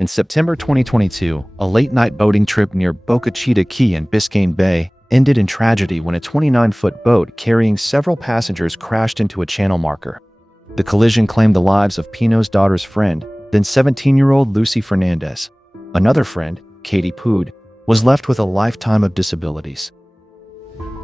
In September 2022, a late-night boating trip near Boca Chita Key in Biscayne Bay ended in tragedy when a 29-foot boat carrying several passengers crashed into a channel marker. The collision claimed the lives of Pino's daughter's friend, then 17-year-old Lucy Fernandez. Another friend, Katy Puig, was left with a lifetime of disabilities.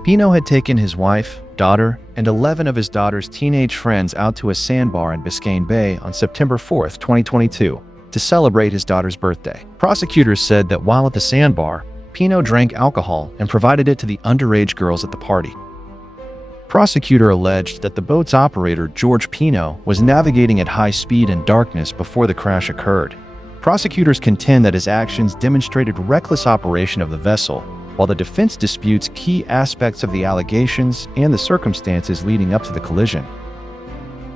Pino had taken his wife, daughter, and 11 of his daughter's teenage friends out to a sandbar in Biscayne Bay on September 4, 2022, to celebrate his daughter's birthday. Prosecutors said that while at the sandbar, Pino drank alcohol and provided it to the underage girls at the party. Prosecutor alleged that the boat's operator, George Pino, was navigating at high speed in darkness before the crash occurred. Prosecutors contend that his actions demonstrated reckless operation of the vessel, while the defense disputes key aspects of the allegations and the circumstances leading up to the collision.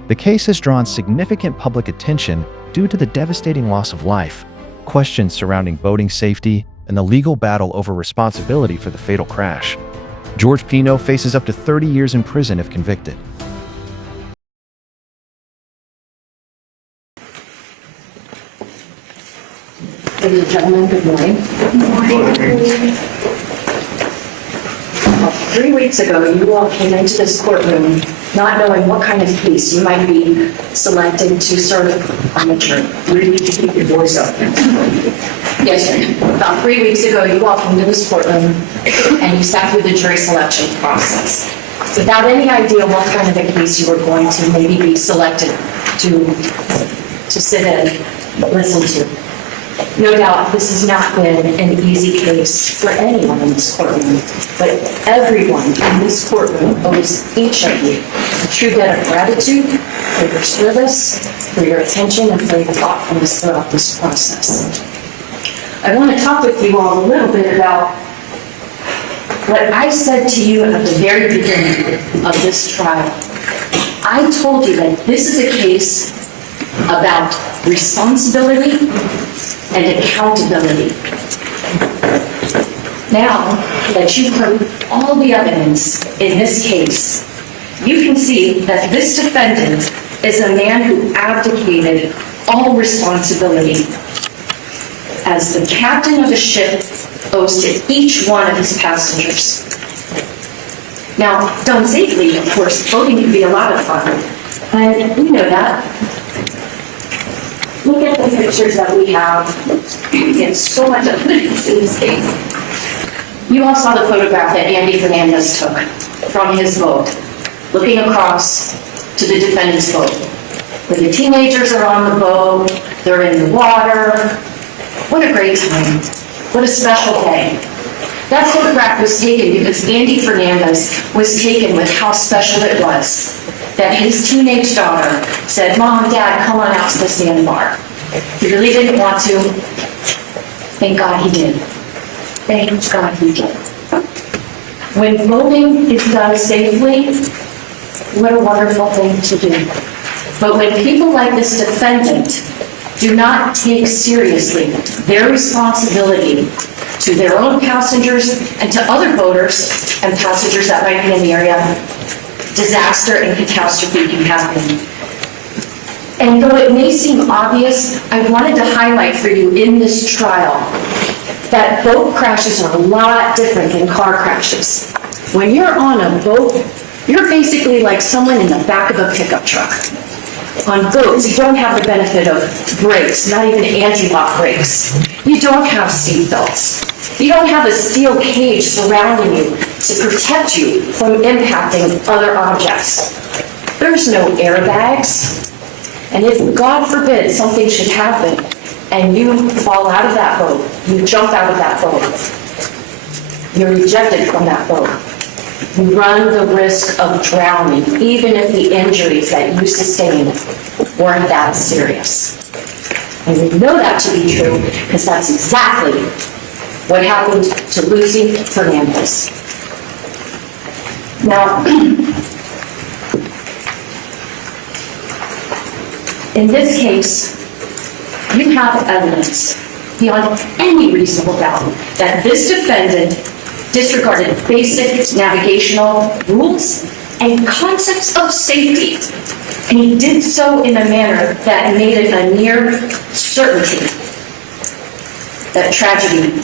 The case has drawn significant public attention due to the devastating loss of life, questions surrounding boating safety, and the legal battle over responsibility for the fatal crash. George Pino faces up to 30 years in prison if convicted. Ladies and gentlemen, good morning. Good morning. 3 weeks ago, you all came into this courtroom not knowing what kind of case you might be selected to serve on the jury. You need to keep your voice up. Yes, sir. About 3 weeks ago, you all came to this courtroom and you sat through the jury selection process without any idea what kind of a case you were going to maybe be selected to sit and listen to. No doubt this has not been an easy case for anyone in this courtroom, but everyone in this courtroom owes each of you a true debt of gratitude for your service, for your attention, and for your thoughtfulness throughout this process. I want to talk with you all a little bit about what I said to you at the very beginning of this trial. I told you that this is a case about responsibility and accountability. Now that you've heard all the evidence in this case, you can see that this defendant is a man who abdicated all responsibility. As the captain of the ship, owes to each one of his passengers. Now, done safely, of course, boating can be a lot of fun, and we know that. Look at the pictures that we have. You get so much evidence in this case. You all saw the photograph that Andy Fernandez took from his boat, looking across to the defendant's boat. Where the teenagers are on the boat, they're in the water. What a great time. What a special day. That photograph was taken because Andy Fernandez was taken with how special it was that his teenage daughter said, "Mom, Dad, come on out to the sandbar." He really didn't want to. Thank God he did. Thank God he did. When boating is done safely, what a wonderful thing to do. But when people like this defendant do not take seriously their responsibility to their own passengers and to other boaters and passengers that might be in the area, disaster and catastrophe can happen. And though it may seem obvious, I wanted to highlight for you in this trial that boat crashes are a lot different than car crashes. When you're on a boat, you're basically like someone in the back of a pickup truck. On boats, you don't have the benefit of brakes, not even anti-lock brakes. You don't have seat belts. You don't have a steel cage surrounding you to protect you from impacting other objects. There's no airbags. And if, God forbid, something should happen and you fall out of that boat, you jump out of that boat, you're ejected from that boat, you run the risk of drowning, even if the injuries that you sustained weren't that serious. And we know that to be true because that's exactly what happened to Lucy Fernandez. Now, in this case, you have evidence beyond any reasonable doubt that this defendant disregarded basic navigational rules and concepts of safety, and he did so in a manner that made it a near certainty that tragedy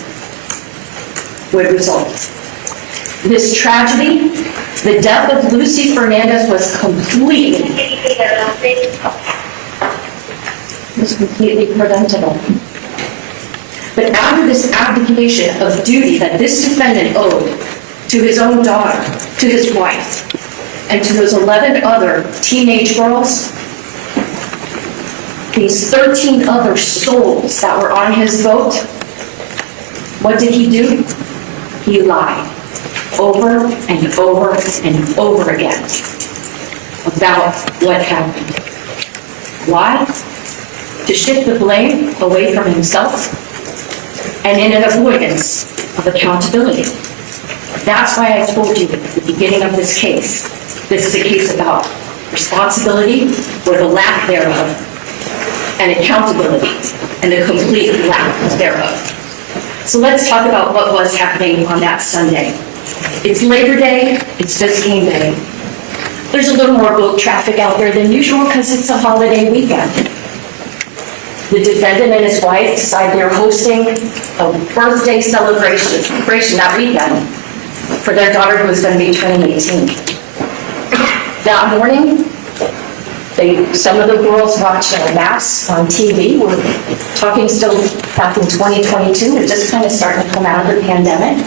would result. This tragedy, the death of Lucy Fernandez was completely preventable. But after this abdication of duty that this defendant owed to his own daughter, to his wife, and to those 11 other teenage girls, these 13 other souls that were on his boat, what did he do? He lied over and over and over again about what happened. Why? To shift the blame away from himself and in an avoidance of accountability. That's why I told you at the beginning of this case, this is a case about responsibility or the lack thereof, and accountability and the complete lack thereof. So let's talk about what was happening on that Sunday. It's Labor Day, it's Biscayne Bay. There's a little more boat traffic out there than usual because it's a holiday weekend. The defendant and his wife decide they're hosting a birthday celebration that weekend for their daughter who was going to be turning 18. That morning, some of the girls watched a mass on TV. We're talking still back in 2022. We're just kind of starting to come out of the pandemic.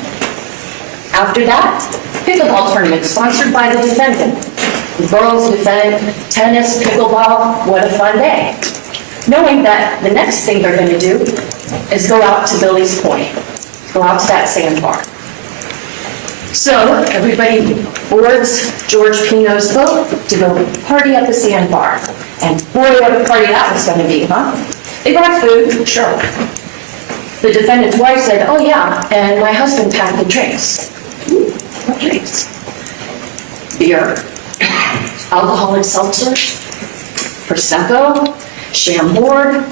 After that, pickleball tournament sponsored by the defendant. The girls defend tennis, pickleball, what a fun day. Knowing that the next thing they're going to do is go out to Billy's Point, go out to that sandbar. So everybody boards George Pino's boat to go party at the sandbar. And boy, what a party that was going to be, huh? They brought food, sure. The defendant's wife said, oh yeah, and my husband packed the drinks. What drinks? Beer, alcoholic seltzer, Prosecco, Chambord.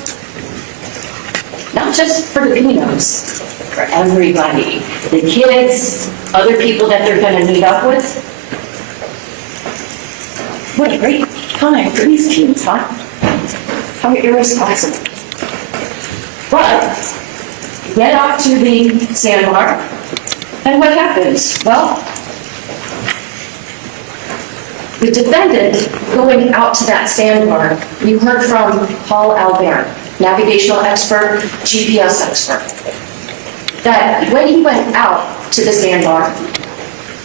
Not just for the Pinos, for everybody. The kids, other people that they're going to meet up with. What a great time for these kids, huh? How irresponsible. But, get off to the sandbar, and what happens? Well, the defendant going out to that sandbar, you heard from Paul Albert, navigational expert, GPS expert, that when he went out to the sandbar,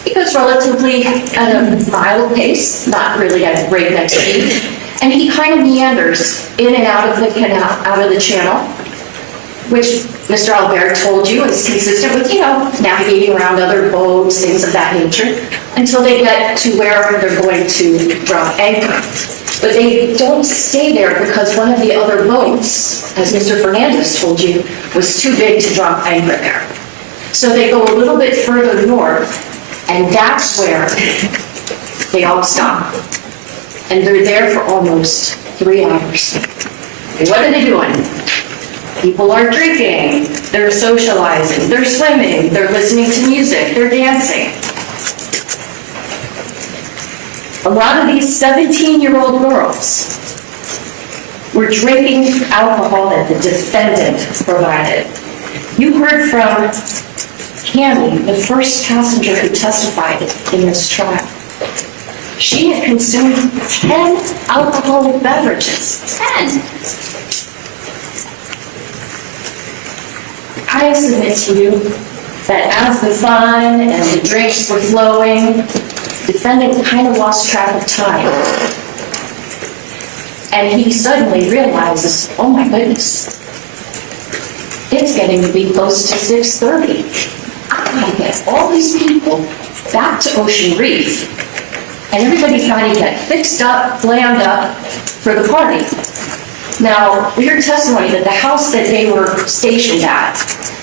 he goes relatively at a mild pace, not really at a breakneck speed, and he kind of meanders in and out of the canal, out of the channel, which Mr. Albert told you is consistent with, navigating around other boats, things of that nature, until they get to where they're going to drop anchor. But they don't stay there because one of the other boats, as Mr. Fernandez told you, was too big to drop anchor there. So they go a little bit further north, and that's where they all stop. And they're there for almost 3 hours. And what are they doing? People are drinking, they're socializing, they're swimming, they're listening to music, they're dancing. A lot of these 17-year-old girls were drinking alcohol that the defendant provided. You heard from Cammy, the first passenger who testified in this trial. She had consumed 10 alcoholic beverages. 10! I submit to you that as the fun and the drinks were flowing, the defendant kind of lost track of time. And he suddenly realizes, oh my goodness, it's getting to be close to 6:30. I gotta get all these people back to Ocean Reef. And everybody's trying to get fixed up, glammed up for the party. Now, we heard testimony that the house that they were stationed at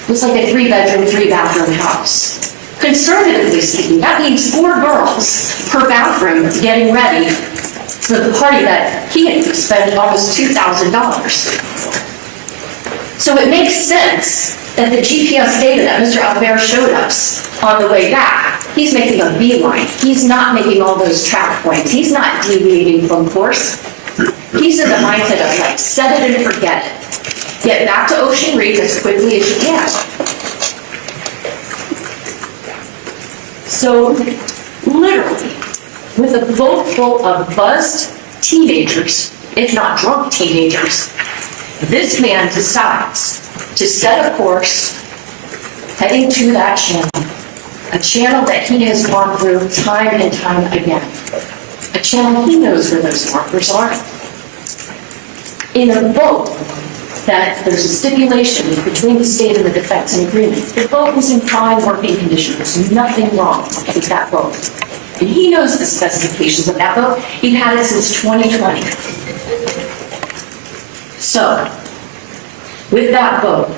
was like a 3-bedroom, 3-bathroom house. Conservatively speaking, that means 4 girls per bathroom getting ready for the party that he had spent almost $2,000. So it makes sense that the GPS data that Mr. Albert showed us on the way back, he's making a beeline. He's not making all those track points. He's not deviating from course. He's in the mindset of like, set it and forget it. Get back to Ocean Reef as quickly as you can. So, literally, with a boat full of buzzed teenagers, if not drunk teenagers, this man decides to set a course heading to that channel, a channel that he has gone through time and time again, a channel he knows where those markers are. In a boat that there's a stipulation between the state and the defense, an agreement. The boat was in fine working condition. There's nothing wrong with that boat. And he knows the specifications of that boat. He's had it since 2020. So, with that boat,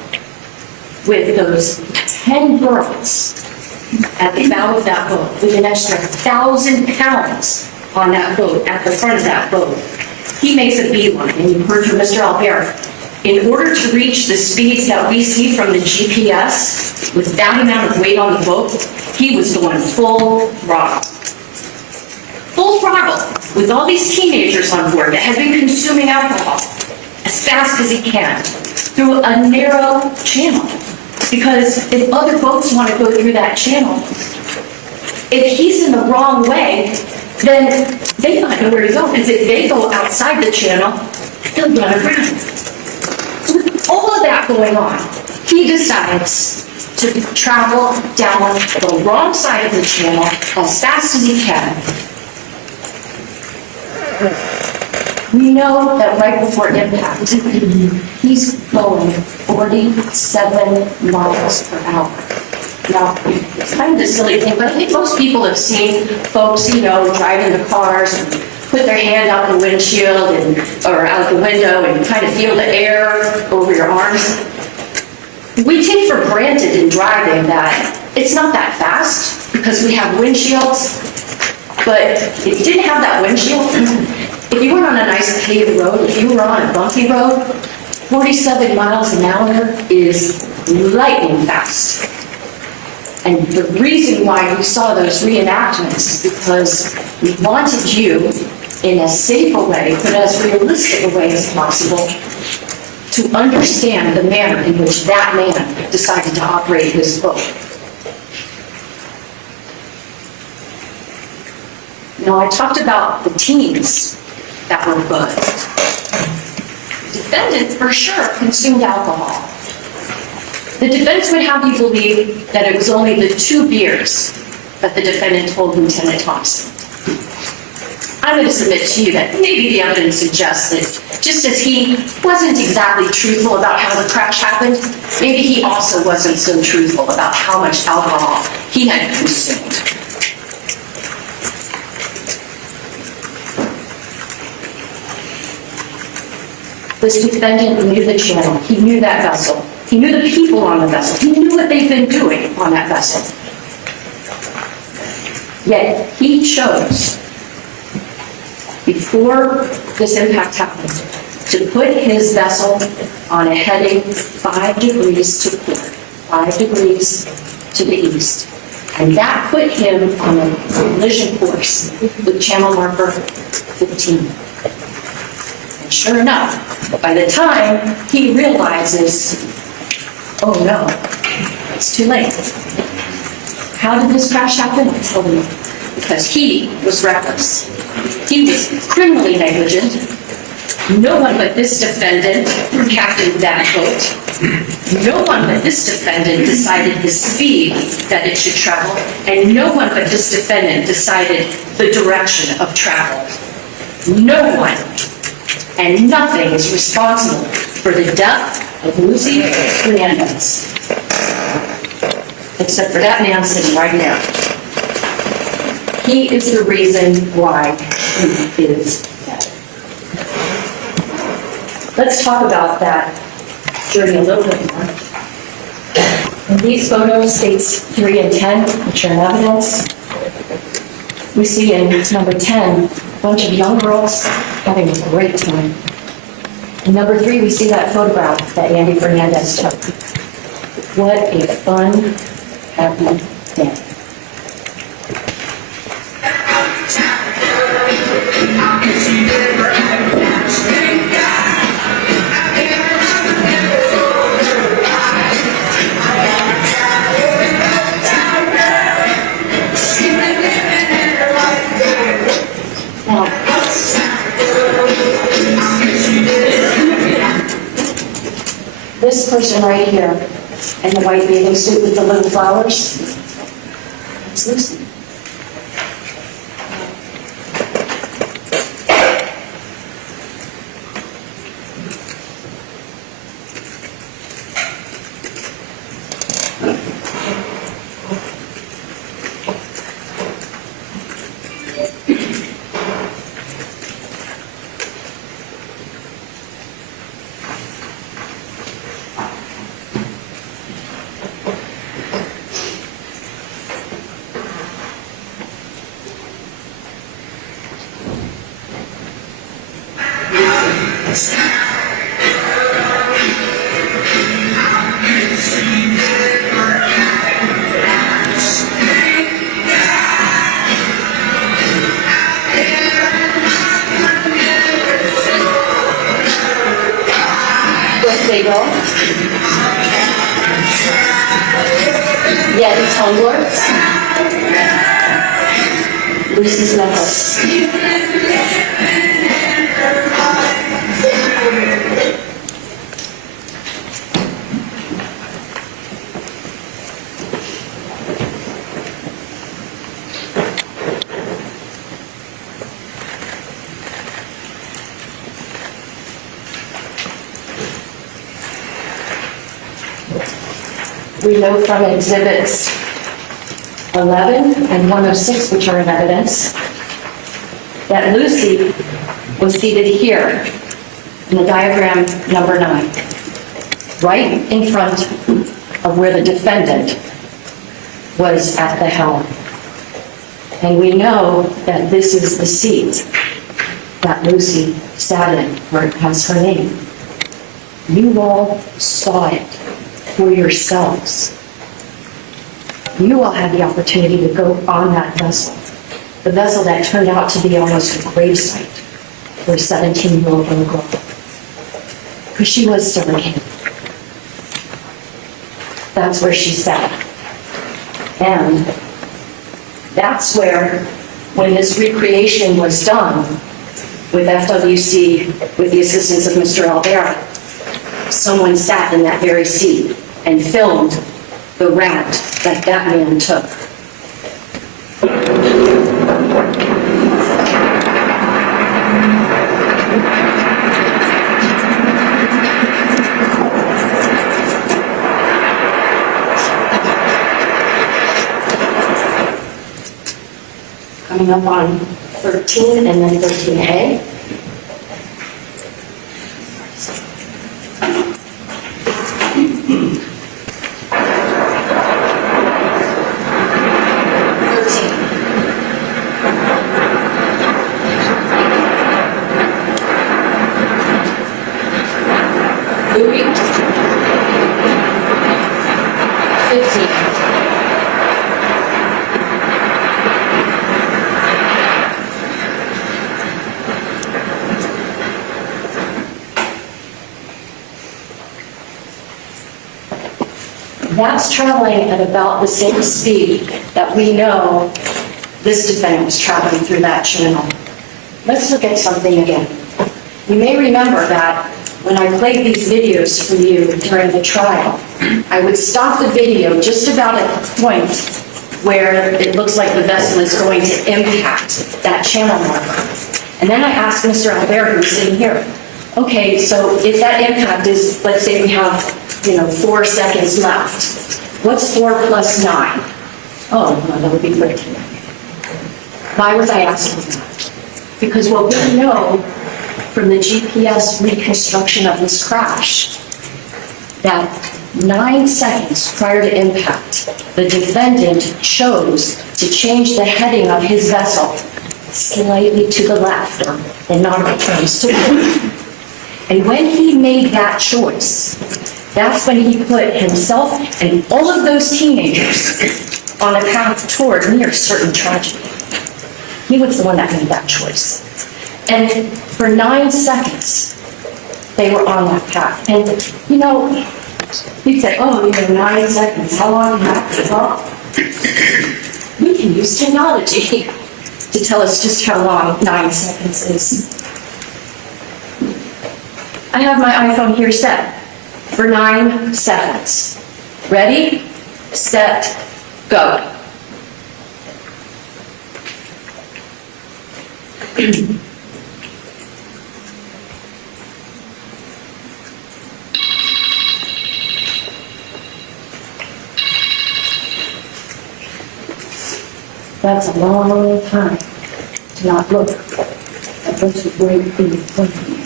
with those 10 girls at the bow of that boat, with an extra 1,000 pounds on that boat, at the front of that boat, he makes a beeline, and you heard from Mr. Albert. In order to reach the speeds that we see from the GPS, with that amount of weight on the boat, he was going full throttle. Full throttle, with all these teenagers on board that have been consuming alcohol as fast as he can, through a narrow channel. Because if other boats want to go through that channel, if he's in the wrong way, then they don't know where to go, because if they go outside the channel, they'll run aground. So with all of that going on, he decides to travel down the wrong side of the channel as fast as he can. We know that right before impact, he's going 47 miles per hour. Now, it's kind of a silly thing, but I think most people have seen folks, driving the cars and put their hand out the windshield or out the window and kind of feel the air over your arms. We take for granted in driving that it's not that fast because we have windshields, but if you didn't have that windshield, if you were on a nice paved road, if you were on a bumpy road, 47 miles an hour is lightning fast. And the reason why we saw those reenactments is because we wanted you, in as safe a way, but as realistic a way as possible, to understand the manner in which that man decided to operate his boat. Now, I talked about the teens that were buzzed. The defendant, for sure, consumed alcohol. The defense would have you believe that it was only the 2 beers that the defendant told Lieutenant Thompson. I'm going to submit to you that maybe the evidence suggests that just as he wasn't exactly truthful about how the crash happened, maybe he also wasn't so truthful about how much alcohol he had consumed. This defendant knew the channel. He knew that vessel. He knew the people on the vessel. He knew what they've been doing on that vessel. Yet he chose, before this impact happened, to put his vessel on a heading 5 degrees to port, 5 degrees to the east. And that put him on a collision course with channel marker 15. And sure enough, by the time he realizes, oh no, it's too late. How did this crash happen? I told you. Because he was reckless. He was criminally negligent. No one but this defendant captained that boat. No one but this defendant decided the speed that it should travel. And no one but this defendant decided the direction of travel. No one and nothing is responsible for the death of Lucy Fernandez, except for that man sitting right now. He is the reason why he is dead. Let's talk about that journey a little bit more. In these photos, states 3 and 10, which are in evidence, we see in number 10, a bunch of young girls having a great time. In number 3, we see that photograph that Andy Fernandez took. What a fun, happy day. this person right here in the white bathing suit with the little flowers? It's Lucy. Birthday girl. Yeti tumbler. Lucy's necklace. We know from exhibits 11 and 106, which are in evidence, that Lucy was seated here in the diagram number 9, right in front of where the defendant was at the helm. And we know that this is the seat that Lucy sat in, where it has her name. You all saw it for yourselves. You all had the opportunity to go on that vessel, the vessel that turned out to be almost a gravesite for a 17-year-old little girl, because she was still a kid. That's where she sat. And that's where, when this recreation was done with FWC, with the assistance of Mr. Albert, someone sat in that very seat and filmed the route that that man took. Coming up on 13 and then 13A. That's traveling at about the same speed that we know this defendant was traveling through that channel. Let's look at something again. You may remember that when I played these videos for you during the trial, I would stop the video just about at the point where it looks like the vessel is going to impact that channel marker. And then I asked Mr. Albert, who's sitting here, okay, so if that impact is, let's say we have 4 seconds left. What's 4 plus 9? Oh, no, that would be 13. Why was I asking that? Because what we know from the GPS reconstruction of this crash, that 9 seconds prior to impact, the defendant chose to change the heading of his vessel slightly to the left, or in nautical terms, to the. And when he made that choice, that's when he put himself and all of those teenagers on a path toward near certain tragedy. He was the one that made that choice. And for 9 seconds, they were on that path. And, you say, 9 seconds, how long is that? Well, we can use technology to tell us just how long 9 seconds is. I have my iPhone here set. for 9 seconds. Ready, set, go. That's a long time to not look at what's right in front of you.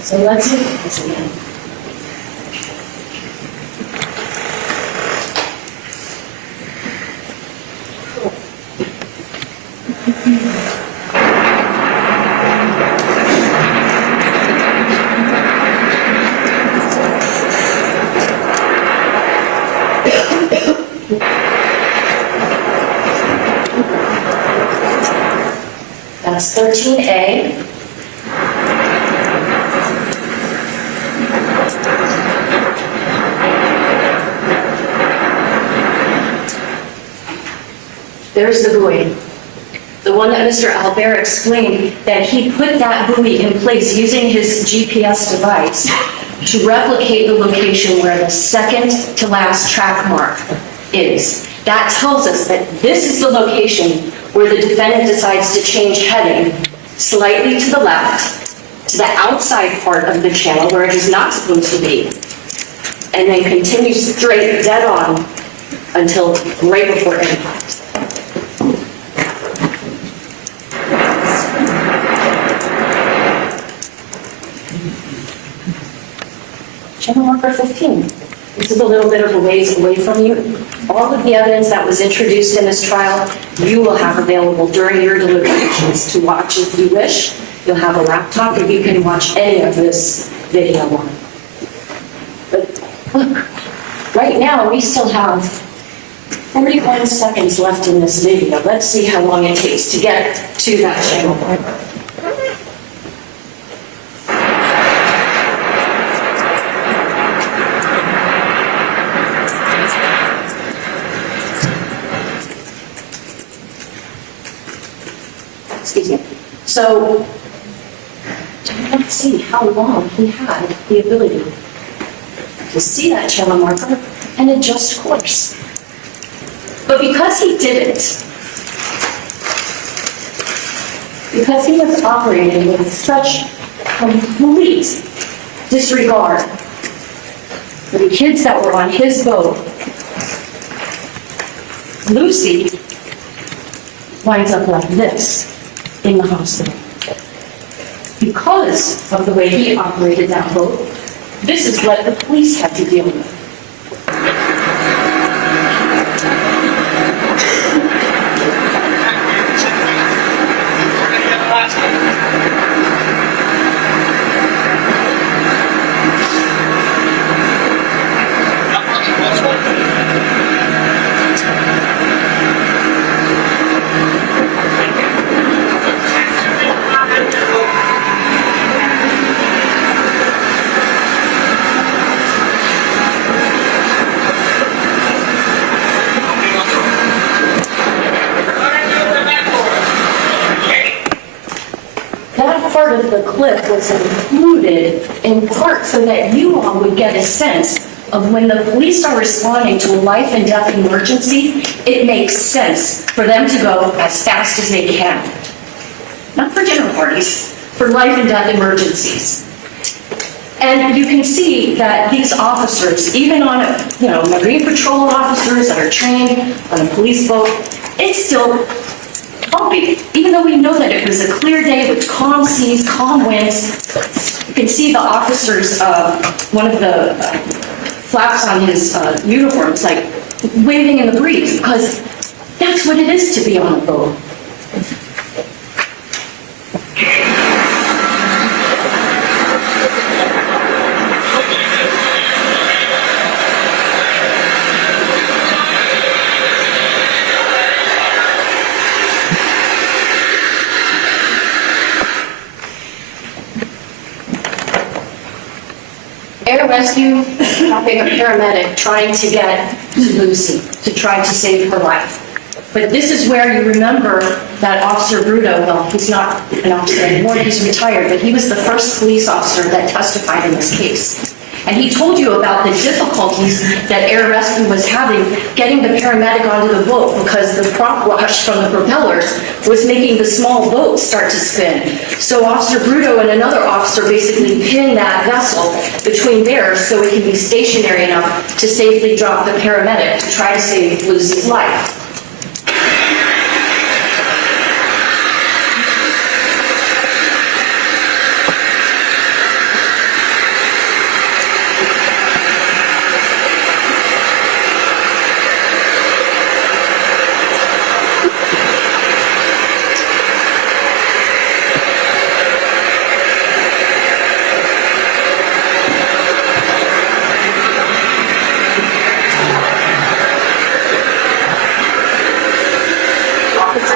So let's look at this again. That's 13A. There's the buoy. The one that Mr. Albert explained that he put that buoy in place using his GPS device to replicate the location where the second to last track mark is. That tells us that this is the location where the defendant decides to change heading slightly to the left, to the outside part of the channel where it is not supposed to be, and then continue straight dead on until right before impact. Channel marker 15. This is a little bit of a ways away from you. All of the evidence that was introduced in this trial, you will have available during your deliberations to watch if you wish. You'll have a laptop and you can watch any of this video on. But look, right now we still have 41 seconds left in this video. Let's see how long it takes to get to that channel marker. Excuse me. So, let's see how long he had the ability to see that channel marker and adjust course. But because he didn't, because he was operating with such complete disregard for the kids that were on his boat, Lucy winds up like this in the hospital. Because of the way he operated that boat, this is what the police had to deal with. Part of the clip was included in part so that you all would get a sense of when the police are responding to a life and death emergency, it makes sense for them to go as fast as they can. Not for dinner parties, for life and death emergencies. And you can see that these officers, even on, Marine Patrol officers that are trained on a police boat, it's still bumpy. Even though we know that it was a clear day with calm seas, calm winds, you can see the officers, one of the flaps on his uniform is like waving in the breeze because that's what it is to be on a boat. Air rescue, helping a paramedic trying to get to Lucy, to try to save her life. But this is where you remember that Officer Bruto, well, he's not an officer anymore, he's retired, but he was the first police officer that testified in this case. And he told you about the difficulties that air rescue was having getting the paramedic onto the boat because the prop wash from the propellers was making the small boat start to spin. So Officer Bruto and another officer basically pinned that vessel between theirs so it can be stationary enough to safely drop the paramedic to try to save Lucy's life.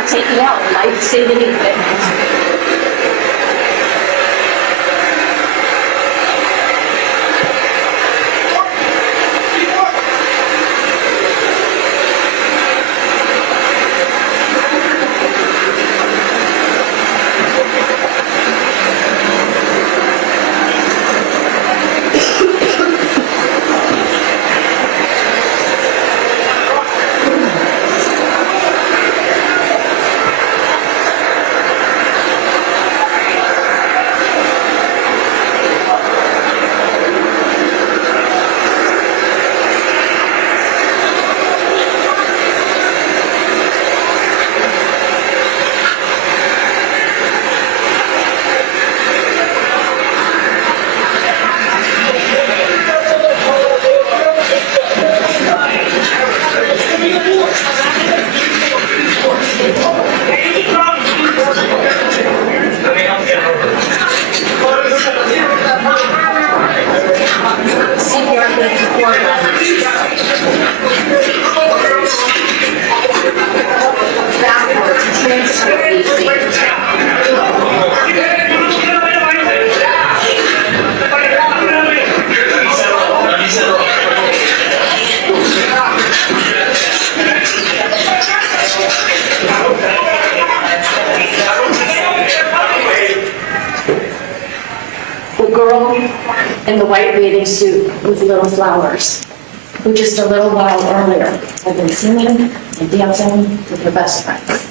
Taking out life-saving equipment. In the white bathing suit with little flowers, who just a little while earlier had been singing and dancing with her best friends.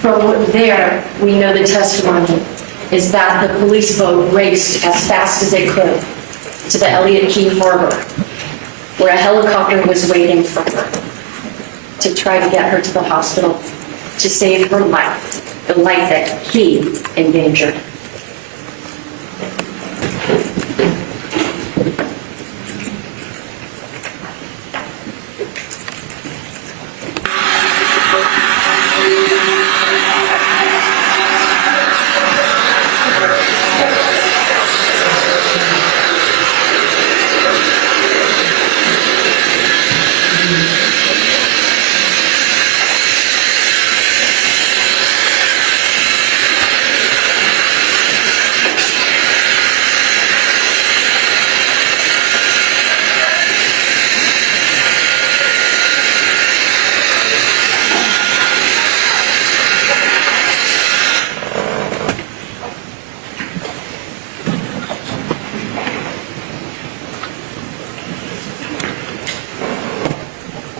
From there, we know the testimony is that the police boat raced as fast as it could to the Elliott Key Harbor, where a helicopter was waiting for her to try to get her to the hospital to save her life, the life that he endangered.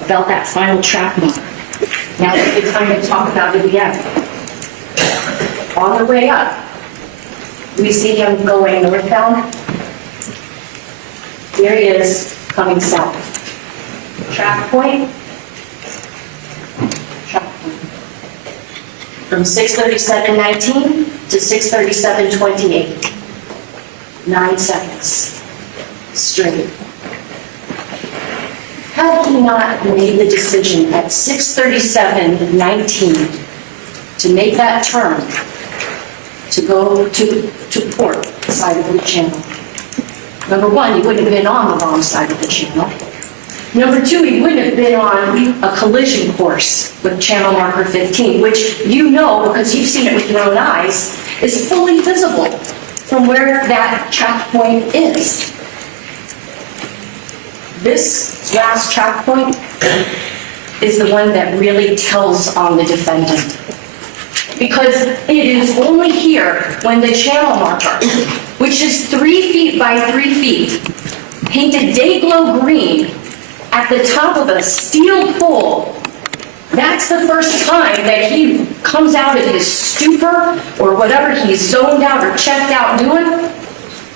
Felt that final track mark. Now it's time to talk about it again. On the way up, we see him going northbound. Here he is coming south. Track point. Track point. From 6:37:19 to 6:37:28. 9 seconds straight. Had he not made the decision at 6:37:19 to make that turn to go to port side of the channel, number one, he wouldn't have been on the wrong side of the channel. Number two, he wouldn't have been on a collision course with channel marker 15, which you know, because you've seen it with your own eyes, is fully visible from where that checkpoint is. This last checkpoint is the one that really tells on the defendant. Because it is only here when the channel marker, which is 3 feet by 3 feet, painted day glow green at the top of a steel pole, that's the first time that he comes out of his stupor or whatever he's zoned out or checked out doing.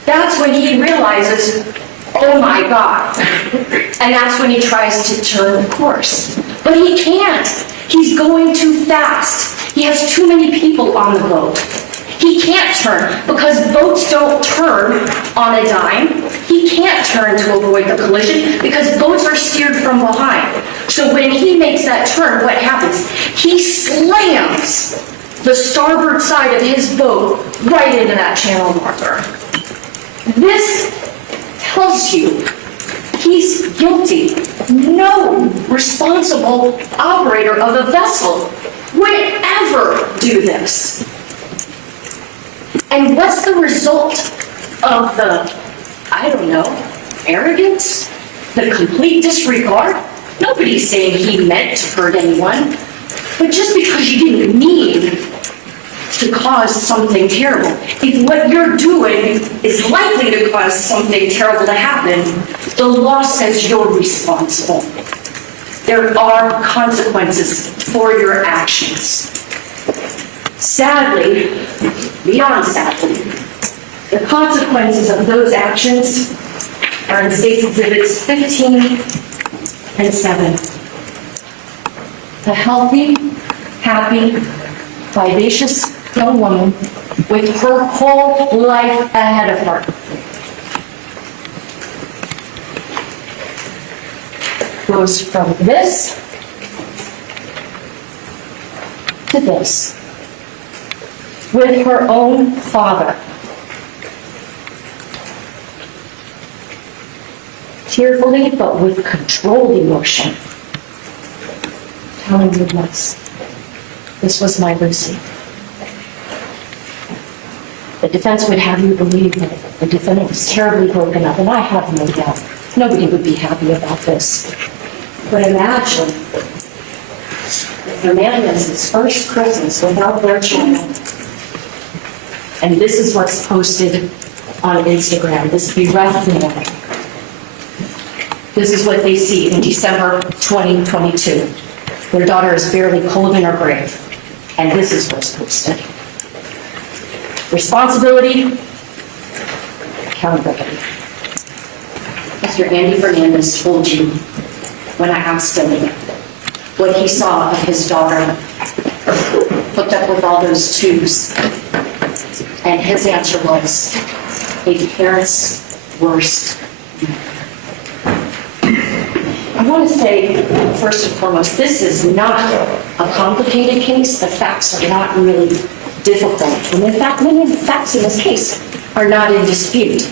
That's when he realizes, oh my God. And that's when he tries to turn the course. But he can't. He's going too fast. He has too many people on the boat. He can't turn because boats don't turn on a dime. He can't turn to avoid the collision because boats are steered from behind. So when he makes that turn, what happens? He slams the starboard side of his boat right into that channel marker. This tells you he's guilty. No responsible operator of a vessel would ever do this. And what's the result of the, I don't know, arrogance? The complete disregard? Nobody's saying he meant to hurt anyone. But just because you didn't mean to cause something terrible, if what you're doing is likely to cause something terrible to happen, the law says you're responsible. There are consequences for your actions. Sadly, beyond sadly, the consequences of those actions are in State's Exhibits 15 and 7. The healthy, happy, vivacious young woman with her whole life ahead of her goes from this to this with her own father. Tearfully, but with controlled emotion, telling you this was my Lucy. The defense would have you believe that the defendant was terribly broken up, and I have no doubt. Nobody would be happy about this. But imagine Fernandez's first Christmas without their child. And this is what's posted on Instagram, this bereft moment. This is what they see in December 2022. Their daughter is barely cold in her grave. And this is what's posted. Responsibility, accountability. Mr. Andy Fernandez told you when I asked him what he saw of his daughter hooked up with all those tubes. And his answer was, a parent's worst nightmare. I want to say, first and foremost, this is not a complicated case. The facts are not really difficult. And in fact, many of the facts in this case are not in dispute.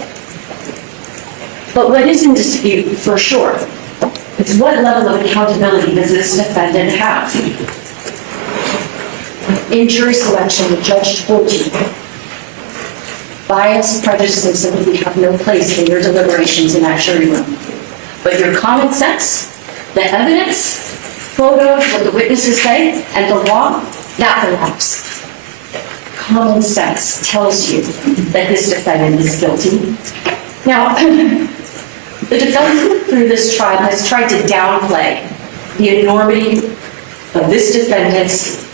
But what is in dispute, for sure, is what level of accountability does this defendant have? In jury selection, the judge told you, bias, prejudice, and sympathy have no place in your deliberations in that jury room. But your common sense, the evidence, photos, what the witnesses say, and the law, that belongs. Common sense tells you that this defendant is guilty. Now, the defense through this trial has tried to downplay the enormity of this defendant's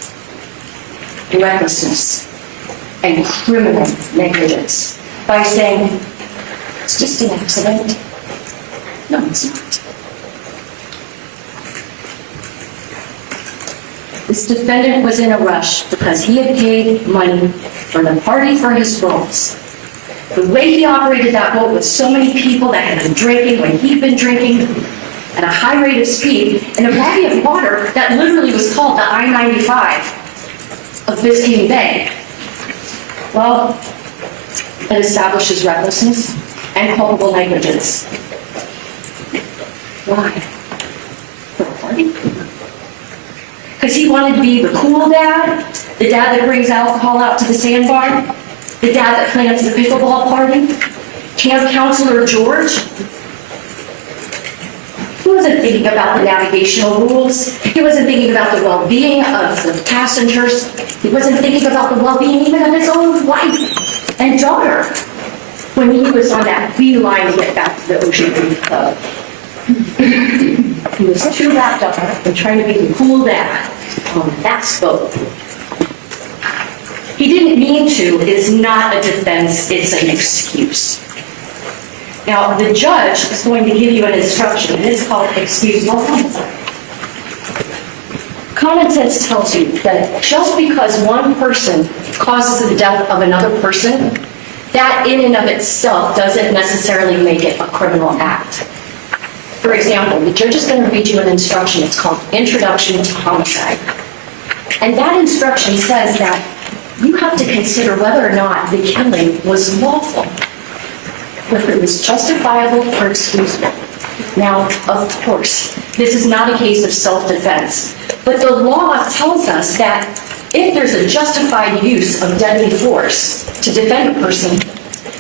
recklessness and criminal negligence by saying, it's just an accident. No, it's not. This defendant was in a rush because he had paid money for the party for his girls. The way he operated that boat with so many people that had been drinking when he'd been drinking, at a high rate of speed, in a body of water that literally was called the I-95 of Biscayne Bay. Well, it establishes recklessness and culpable negligence. Why? For a party? Because he wanted to be the cool dad, the dad that brings alcohol out to the sandbar, the dad that plans the pickleball party, camp counselor George. He wasn't thinking about the navigational rules. He wasn't thinking about the well-being of the passengers. He wasn't thinking about the well-being even of his own wife and daughter when he was on that beeline to get back to the Ocean Reef Club. He was too wrapped up in trying to be the cool dad on that boat. He didn't mean to is not a defense, it's an excuse. Now, the judge is going to give you an instruction, and it's called excusable homicide. Common sense tells you that just because one person causes the death of another person, that in and of itself doesn't necessarily make it a criminal act. For example, the judge is going to read you an instruction, it's called Introduction to Homicide. And that instruction says that you have to consider whether or not the killing was lawful, whether it was justifiable or excusable. Now, of course, this is not a case of self-defense, but the law tells us that if there's a justified use of deadly force to defend a person,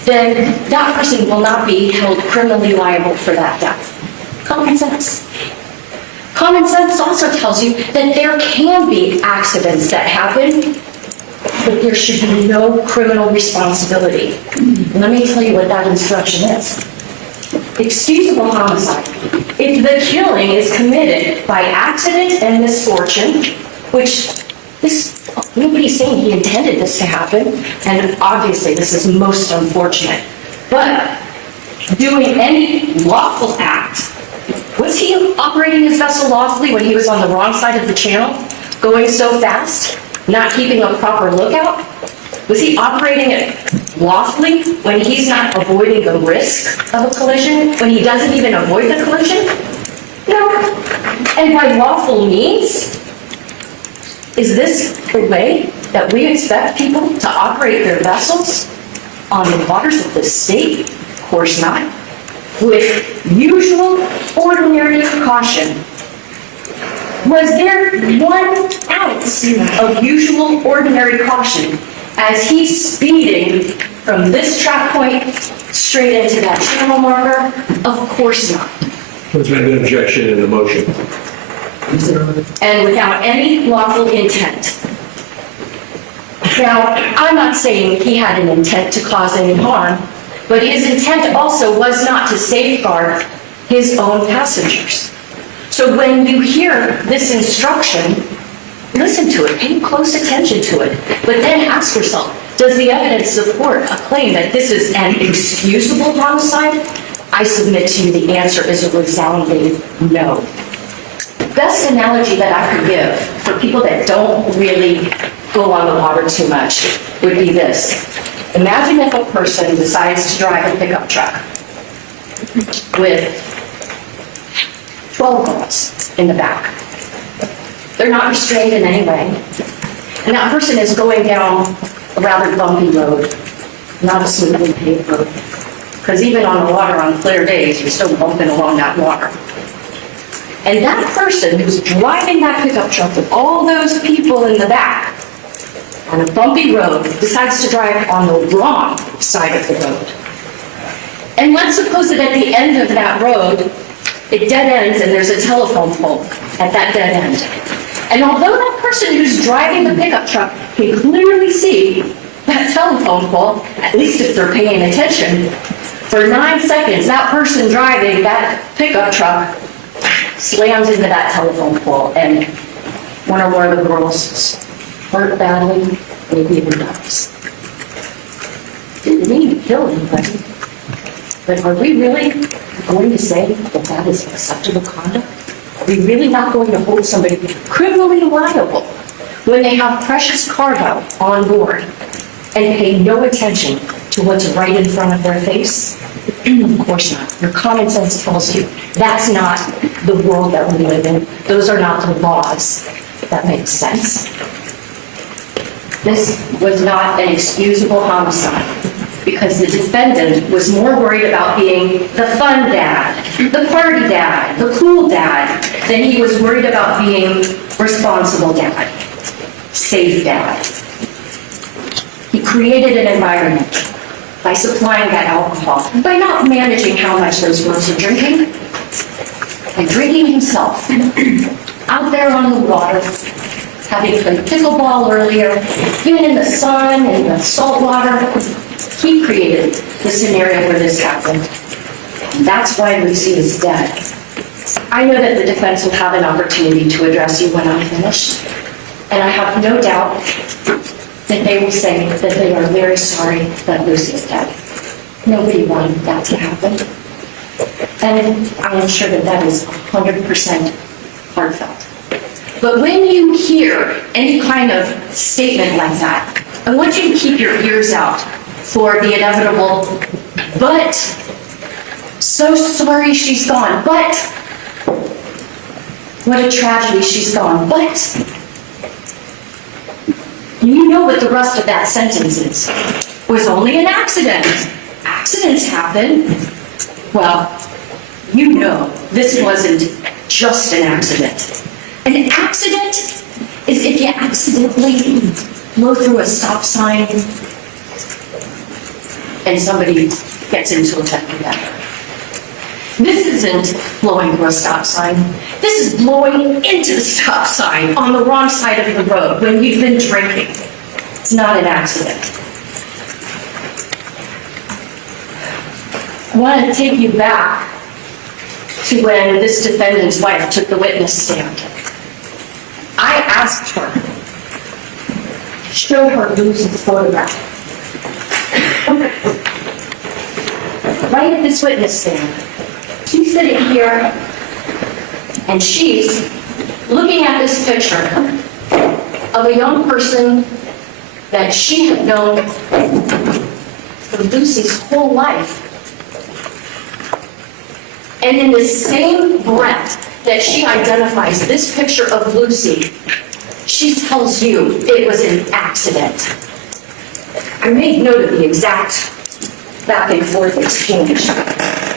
then that person will not be held criminally liable for that death. Common sense. Common sense also tells you that there can be accidents that happen, but there should be no criminal responsibility. And let me tell you what that instruction is. Excusable homicide. If the killing is committed by accident and misfortune, which nobody's saying he intended this to happen, and obviously this is most unfortunate, but doing any lawful act, was he operating his vessel lawfully when he was on the wrong side of the channel, going so fast? Not keeping a proper lookout? Was he operating it lawfully when he's not avoiding the risk of a collision, when he doesn't even avoid the collision? No. And by lawful means, is this the way that we expect people to operate their vessels on the waters of the state? Of course not. With usual, ordinary caution. Was there 1 ounce of usual, ordinary caution as he's speeding from this track point straight into that channel marker? Of course not. There's been an objection in the motion. And without any lawful intent. Now, I'm not saying he had an intent to cause any harm, but his intent also was not to safeguard his own passengers. So when you hear this instruction, listen to it, pay close attention to it, but then ask yourself, does the evidence support a claim that this is an excusable homicide? I submit to you the answer is a resounding no. Best analogy that I could give for people that don't really go on the water too much would be this. Imagine if a person decides to drive a pickup truck with 12 girls in the back. They're not restrained in any way. And that person is going down a rather bumpy road, not a smoothly paved road. Because even on the water on clear days, you're still bumping along that water. And that person who's driving that pickup truck with all those people in the back on a bumpy road decides to drive on the wrong side of the road. And let's suppose that at the end of that road, it dead ends and there's a telephone pole at that dead end. And although that person who's driving the pickup truck can clearly see that telephone pole, at least if they're paying attention, for 9 seconds, that person driving that pickup truck slams into that telephone pole and one or more of the girls hurt badly, maybe even dies. Didn't mean to kill anybody. But are we really going to say that that is acceptable conduct? Are we really not going to hold somebody criminally liable when they have precious cargo on board and pay no attention to what's right in front of their face? Of course not. Your common sense tells you that's not the world that we live in. Those are not the laws that make sense. This was not an excusable homicide because the defendant was more worried about being the fun dad, the party dad, the cool dad, than he was worried about being responsible dad, safe dad. He created an environment by supplying that alcohol, by not managing how much those girls are drinking, by drinking himself out there on the water, having played pickleball earlier, being in the sun and the salt water. He created the scenario where this happened. That's why Lucy is dead. I know that the defense will have an opportunity to address you when I'm finished, and I have no doubt that they will say that they are very sorry that Lucy is dead. Nobody wanted that to happen. And I am sure that that is 100% heartfelt. But when you hear any kind of statement like that, I want you to keep your ears out for the inevitable, but so sorry she's gone, but what a tragedy she's gone, but you know what the rest of that sentence is. It was only an accident. Accidents happen. Well, you know this wasn't just an accident. An accident is if you accidentally blow through a stop sign and somebody gets into a wreck. This isn't blowing through a stop sign. This is blowing into the stop sign on the wrong side of the road when you've been drinking. It's not an accident. I want to take you back to when this defendant's wife took the witness stand. I asked her, show her Lucy's photograph. Right at this witness stand. She's sitting here, and she's looking at this picture of a young person that she had known for Lucy's whole life. And in the same breath that she identifies this picture of Lucy, she tells you it was an accident. I made note of the exact back and forth exchange.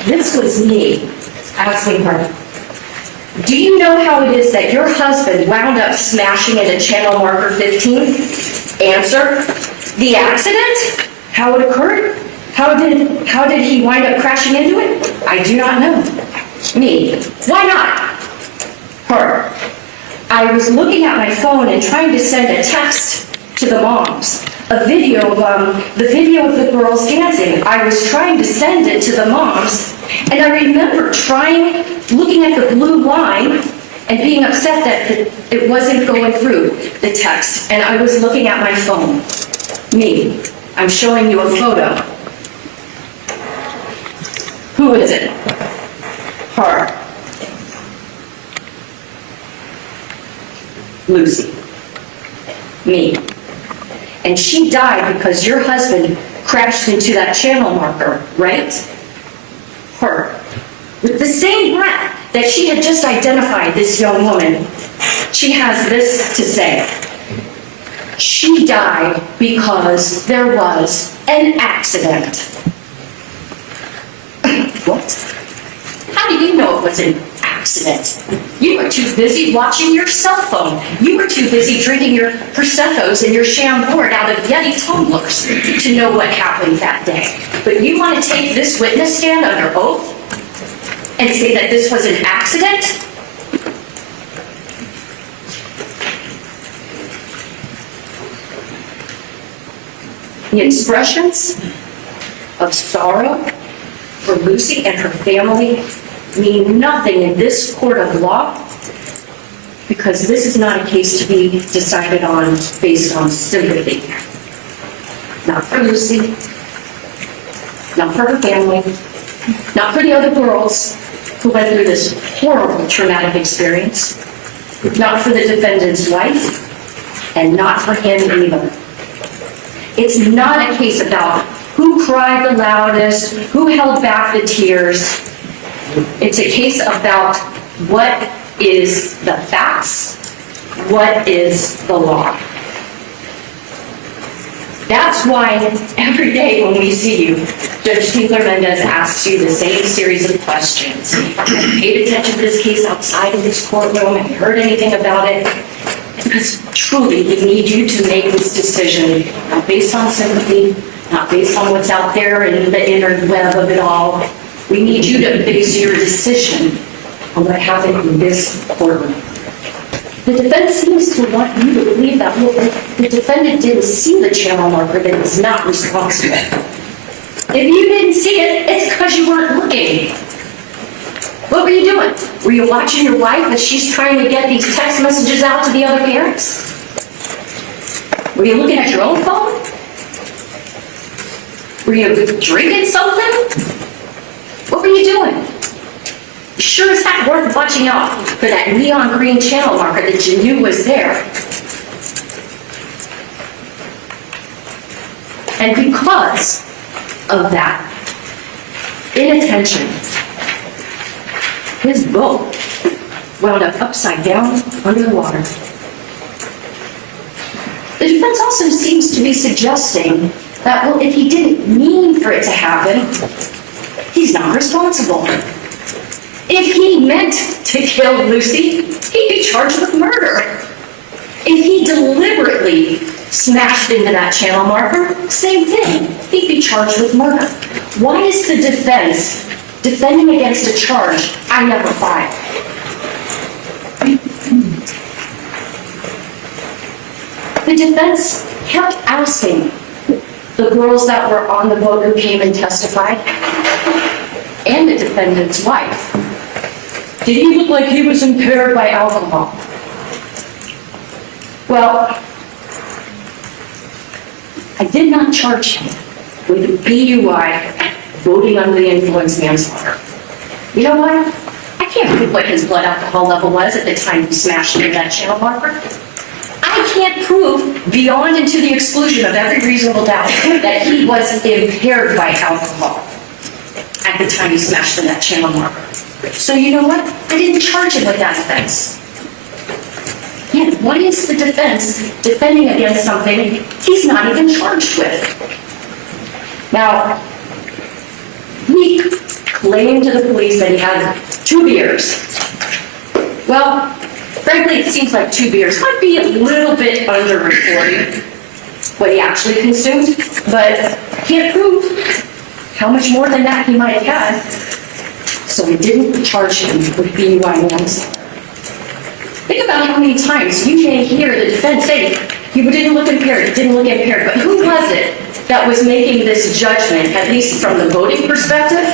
This was me asking her, do you know how it is that your husband wound up smashing into channel marker 15? Answer, the accident? How it occurred? How did he wind up crashing into it? I do not know. Me, why not? Her, I was looking at my phone and trying to send a text to the moms. A video of the video of the girls dancing. I was trying to send it to the moms, and I remember looking at the blue line and being upset that it wasn't going through the text, and I was looking at my phone. Me, I'm showing you a photo. Who is it? Her. Lucy. Me. And she died because your husband crashed into that channel marker, right? Her. With the same breath that she had just identified this young woman, she has this to say. She died because there was an accident. What? How do you know it was an accident? You were too busy watching your cell phone. You were too busy drinking your Prosecco's and your Chambord out of Yeti tumblers to know what happened that day. But you want to take this witness stand under oath and say that this was an accident? The expressions of sorrow for Lucy and her family mean nothing in this court of law because this is not a case to be decided on based on sympathy. Not for Lucy, not for her family, not for the other girls who went through this horrible traumatic experience, not for the defendant's wife, and not for him either. It's not a case about who cried the loudest, who held back the tears. It's a case about what is the facts, what is the law. That's why every day when we see you, Judge Fernandez asks you the same series of questions. Have you paid attention to this case outside of this courtroom? Have you heard anything about it? Because truly, we need you to make this decision, not based on sympathy, not based on what's out there in the interweb of it all. We need you to base your decision on what happened in this courtroom. The defense seems to want you to believe that the defendant didn't see the channel marker, that is not responsible. If you didn't see it, it's because you weren't looking. What were you doing? Were you watching your wife as she's trying to get these text messages out to the other parents? Were you looking at your own phone? Were you drinking something? What were you doing? Sure as heck worth watching out for that neon green channel marker that you knew was there. And because of that inattention, his boat wound up upside down under the water. The defense also seems to be suggesting that, well, if he didn't mean for it to happen, he's not responsible. If he meant to kill Lucy, he'd be charged with murder. If he deliberately smashed into that channel marker, same thing, he'd be charged with murder. Why is the defense defending against a charge I never filed? The defense kept asking the girls that were on the boat who came and testified, and the defendant's wife, did he look like he was impaired by alcohol? Well, I did not charge him with DUI, voting under the influence manslaughter. You know what? I can't prove what his blood alcohol level was at the time he smashed into that channel marker. I can't prove beyond and to the exclusion of every reasonable doubt that he was impaired by alcohol at the time he smashed in that channel marker. So you know what? I didn't charge him with that offense. Yet, what is the defense defending against something he's not even charged with? Now, he claimed to the police that he had 2 beers. Well, frankly, it seems like 2 beers might be a little bit under-reporting what he actually consumed, but can't prove how much more than that he might have had. So we didn't charge him with DUI manslaughter. Think about how many times you may hear the defense say, he didn't look impaired, but who was it that was making this judgment, at least from the voting perspective?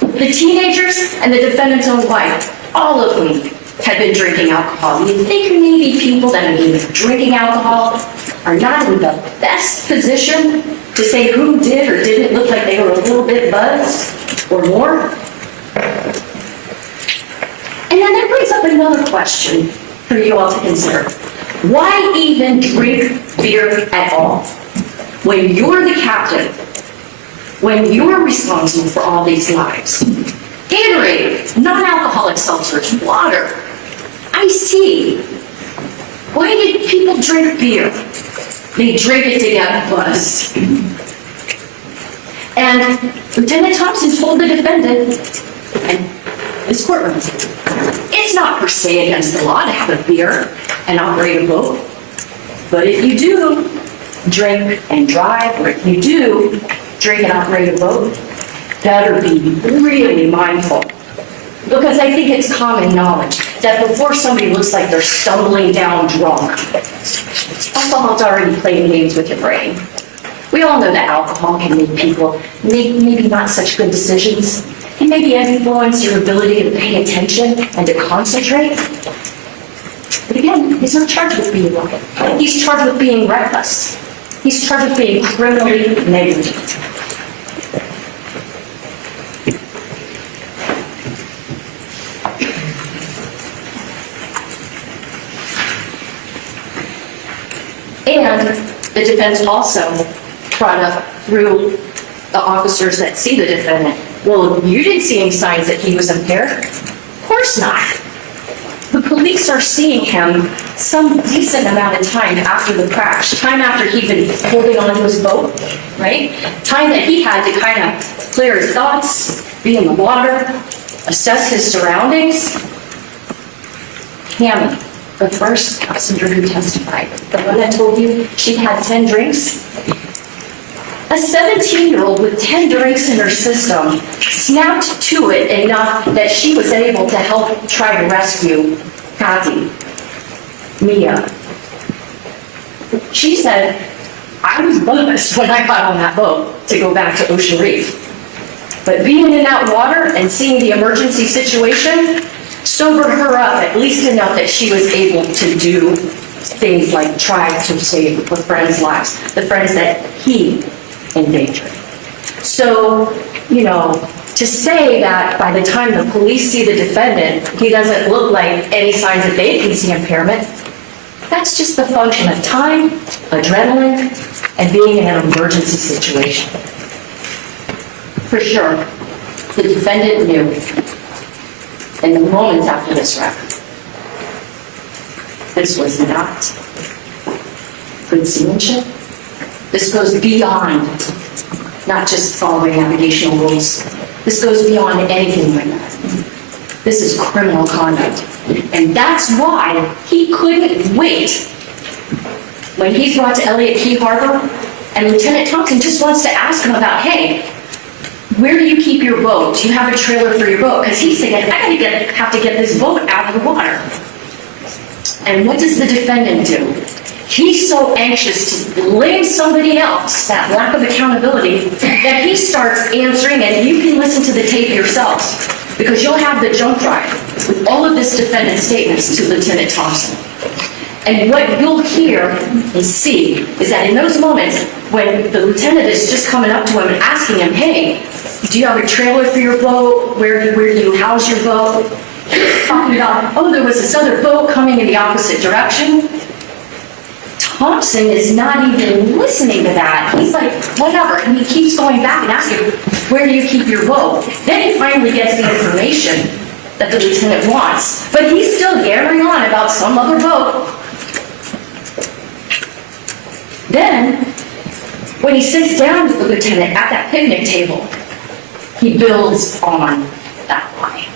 The teenagers and the defendant's own wife, all of whom had been drinking alcohol. You think maybe people that have been drinking alcohol are not in the best position to say who did or didn't look like they were a little bit buzzed or more? And then that brings up another question for you all to consider. Why even drink beer at all? When you're the captain, when you're responsible for all these lives. Gatorade, non-alcoholic seltzers, water, iced tea. Why did people drink beer? They drink it to get buzzed. And Lieutenant Thompson told the defendant in this courtroom, it's not per se against the law to have a beer and operate a boat, but if you do drink and drive, or if you do drink and operate a boat, better be really mindful. Because I think it's common knowledge that before somebody looks like they're stumbling down drunk, alcohol's already playing games with your brain. We all know that alcohol can make people make maybe not such good decisions. It maybe influence your ability to pay attention and to concentrate. But again, he's not charged with being drunk. He's charged with being reckless. He's charged with being criminally negligent. And the defense also brought up through the officers that see the defendant. Well, you didn't see any signs that he was impaired? Of course not. The police are seeing him some decent amount of time after the crash, time after he'd been holding on to his boat, right? Time that he had to kind of clear his thoughts, be in the water, assess his surroundings. Tammy, the first passenger who testified, the one that told you she had 10 drinks, a 17-year-old with 10 drinks in her system snapped to it enough that she was able to help try to rescue Katy, Mia. She said, I was buzzed when I got on that boat to go back to Ocean Reef. But being in that water and seeing the emergency situation sobered her up at least enough that she was able to do things like try to save her friends' lives, the friends that he endangered. So, you know, to say that by the time the police see the defendant, he doesn't look like any signs that they can see impairment, that's just the function of time, adrenaline, and being in an emergency situation. For sure, the defendant knew in the moments after this wreck, this was not good seamanship. This goes beyond not just following navigational rules. This goes beyond anything like that. This is criminal conduct. And that's why he couldn't wait when he's brought to Elliott Key Harbor and Lieutenant Thompson just wants to ask him about, hey, where do you keep your boat? Do you have a trailer for your boat? Because he's thinking, I have to get this boat out of the water. And what does the defendant do? He's so anxious to blame somebody else, that lack of accountability, that he starts answering, and you can listen to the tape yourselves, because you'll have the jump drive with all of this defendant's statements to Lieutenant Thompson. And what you'll hear and see is that in those moments when the lieutenant is just coming up to him and asking him, hey, do you have a trailer for your boat? Where do you house your boat? He's talking about, oh, there was this other boat coming in the opposite direction. Thompson is not even listening to that. He's like, whatever. And he keeps going back and asking, where do you keep your boat? Then he finally gets the information that the lieutenant wants. But he's still yammering on about some other boat. Then, when he sits down with the lieutenant at that picnic table, he builds on that lie.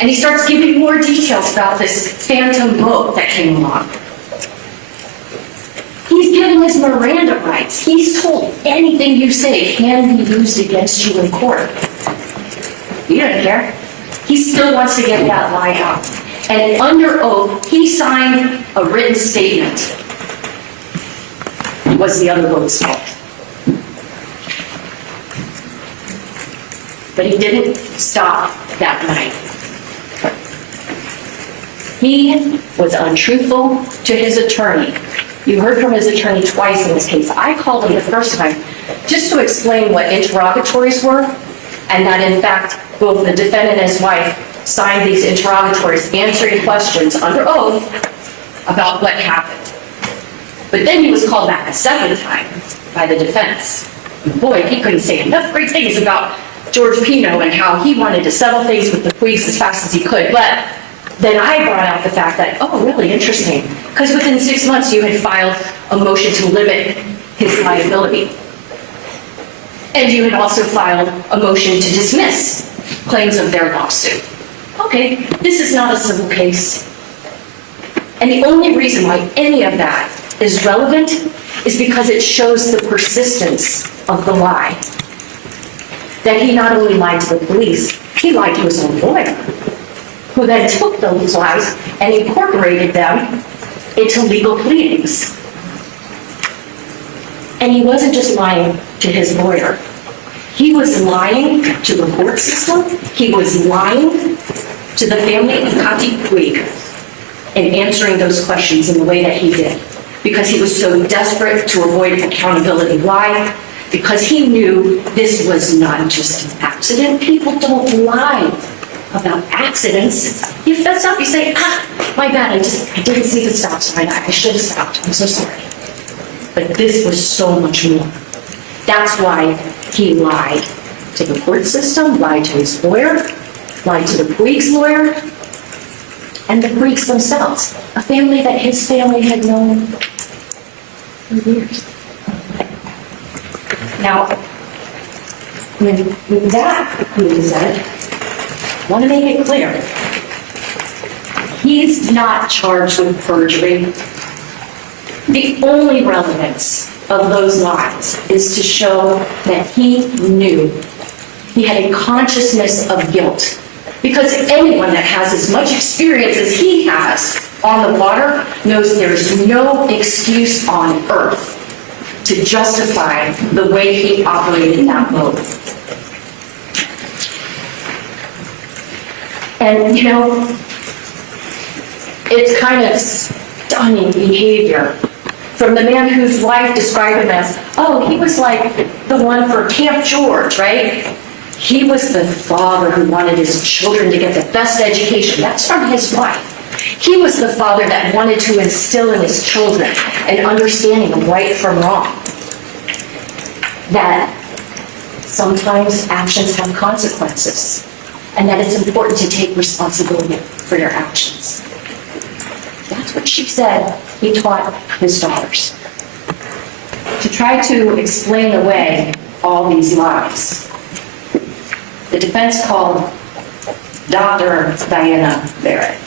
And he starts giving more details about this phantom boat that came along. He's given his Miranda rights. He's told anything you say can be used against you in court. He doesn't care. He still wants to get that lie out. And under oath, he signed a written statement. It was the other boat's fault. But he didn't stop that night. He was untruthful to his attorney. You heard from his attorney twice in this case. I called him the first time just to explain what interrogatories were, and that in fact, both the defendant and his wife signed these interrogatories answering questions under oath about what happened. But then he was called back a second time by the defense. Boy, he couldn't say enough great things about George Pino and how he wanted to settle things with the Puigs as fast as he could. But then I brought out the fact that, oh, really interesting, because within 6 months you had filed a motion to limit his liability. And you had also filed a motion to dismiss claims of their lawsuit. Okay, this is not a civil case. And the only reason why any of that is relevant is because it shows the persistence of the lie. That he not only lied to the police, he lied to his own lawyer, who then took those lies and incorporated them into legal pleadings. And he wasn't just lying to his lawyer. He was lying to the court system. He was lying to the family of Katy Puig in answering those questions in the way that he did, because he was so desperate to avoid accountability. Why? Because he knew this was not just an accident. People don't lie about accidents. You fess up, you say, my bad, I didn't see the stop sign. I should have stopped. I'm so sorry. But this was so much more. That's why he lied to the court system, lied to his lawyer, lied to the Puig's lawyer, and the Puigs themselves, a family that his family had known for years. Now, with that being said, I want to make it clear, he's not charged with perjury. The only relevance of those lies is to show that he knew, he had a consciousness of guilt. Because anyone that has as much experience as he has on the water knows there's no excuse on earth to justify the way he operated that boat. And you know, it's kind of stunning behavior from the man whose wife described him as, oh, he was like the one for Camp George, right? He was the father who wanted his children to get the best education. That's from his wife. He was the father that wanted to instill in his children an understanding of right from wrong. That sometimes actions have consequences, and that it's important to take responsibility for your actions. That's what she said he taught his daughters. To try to explain away all these lies, the defense called Dr. Diana Barrett,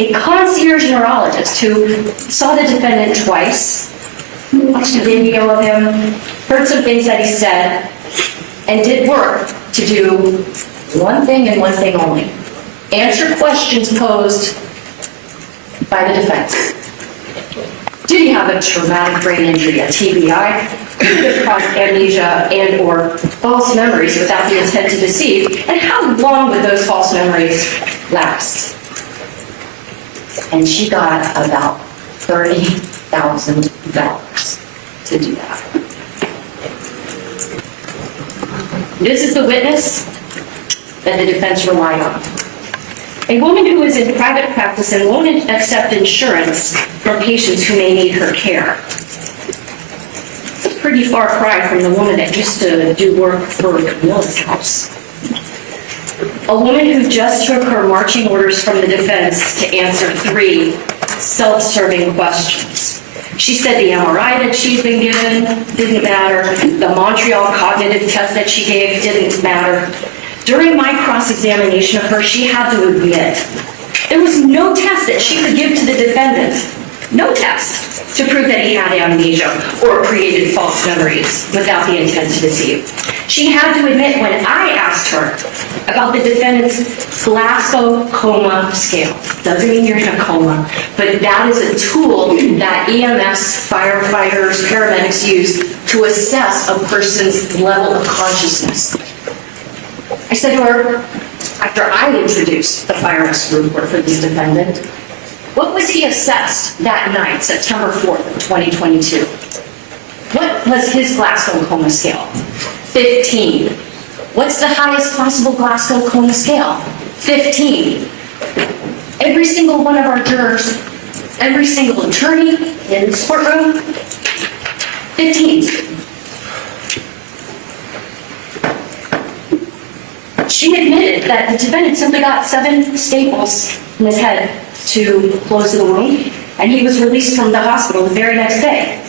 a concierge neurologist who saw the defendant twice, watched a video of him, heard some things that he said, and did work to do one thing and one thing only: answer questions posed by the defense. Did he have a traumatic brain injury, a TBI? Could it have caused amnesia and or false memories without the intent to deceive? And how long would those false memories last? And she got about $30,000 to do that. This is the witness that the defense relied on. A woman who is in private practice and won't accept insurance from patients who may need her care. It's a pretty far cry from the woman that used to do work for Camilla's house. A woman who just took her marching orders from the defense to answer 3 self-serving questions. She said the MRI that she'd been given didn't matter. The Montreal cognitive test that she gave didn't matter. During my cross-examination of her, she had to admit there was no test that she could give to the defendant, no test to prove that he had amnesia or created false memories without the intent to deceive. She had to admit when I asked her about the defendant's Glasgow coma scale. Doesn't mean you're in a coma, but that is a tool that EMS, firefighters, paramedics use to assess a person's level of consciousness. I said to her, after I introduced the fire rescue report for this defendant, what was he assessed that night, September 4th of 2022? What was his Glasgow coma scale? 15. What's the highest possible Glasgow coma scale? 15. Every single one of our jurors, every single attorney in this courtroom, 15. She admitted that the defendant simply got 7 staples in his head to close the wound, and he was released from the hospital the very next day.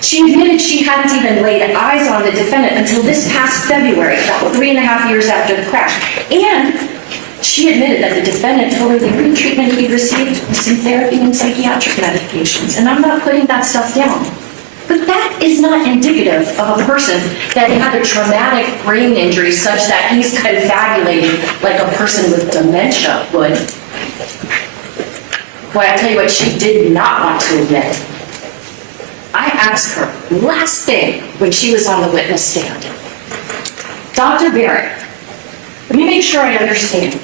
She admitted she hadn't even laid eyes on the defendant until this past February, about 3.5 years after the crash. And she admitted that the defendant told her the only treatment he received was some therapy and psychiatric medications. And I'm not putting that stuff down. But that is not indicative of a person that had a traumatic brain injury such that he's confabulating like a person with dementia would. Boy, I tell you what, she did not want to admit. I asked her, last thing, when she was on the witness stand, Dr. Barrett, let me make sure I understand.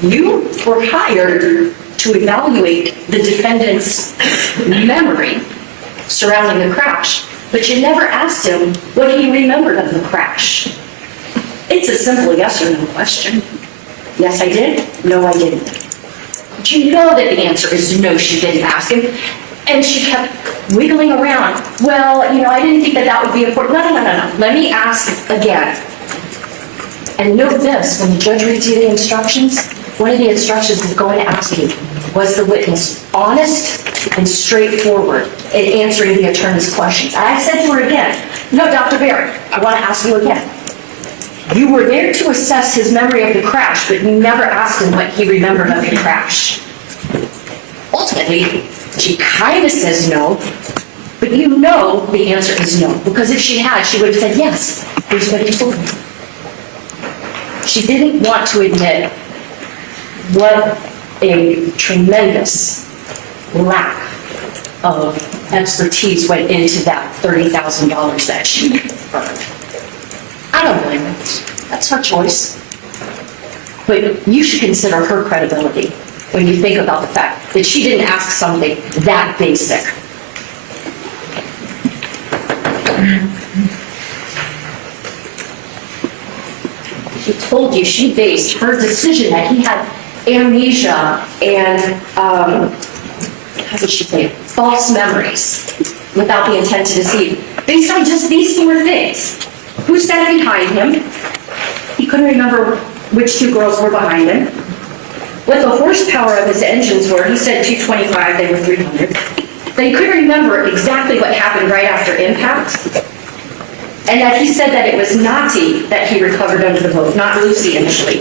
You were hired to evaluate the defendant's memory surrounding the crash, but you never asked him what he remembered of the crash. It's a simple yes or no question. Yes, I did. No, I didn't. But you know that the answer is no, she didn't ask him. And she kept wiggling around. Well, I didn't think that would be important. No. Let me ask again. And note this, when the judge reads you the instructions, one of the instructions is going to ask you, was the witness honest and straightforward in answering the attorney's questions? I said to her again, no, Dr. Barrett, I want to ask you again. You were there to assess his memory of the crash, but you never asked him what he remembered of the crash. Ultimately, she kind of says no, but the answer is no. Because if she had, she would have said yes. Here's what he told me. She didn't want to admit what a tremendous lack of expertise went into that $30,000 that she burned. I don't blame her. That's her choice. But you should consider her credibility when you think about the fact that she didn't ask something that basic. She told you she based her decision that he had amnesia and, how did she say, false memories without the intent to deceive, based on just these four things. Who sat behind him? He couldn't remember which two girls were behind him. What the horsepower of his engines were, he said 225, they were 300. They couldn't remember exactly what happened right after impact. And that he said that it was Nati that he recovered under the boat, not Lucy initially.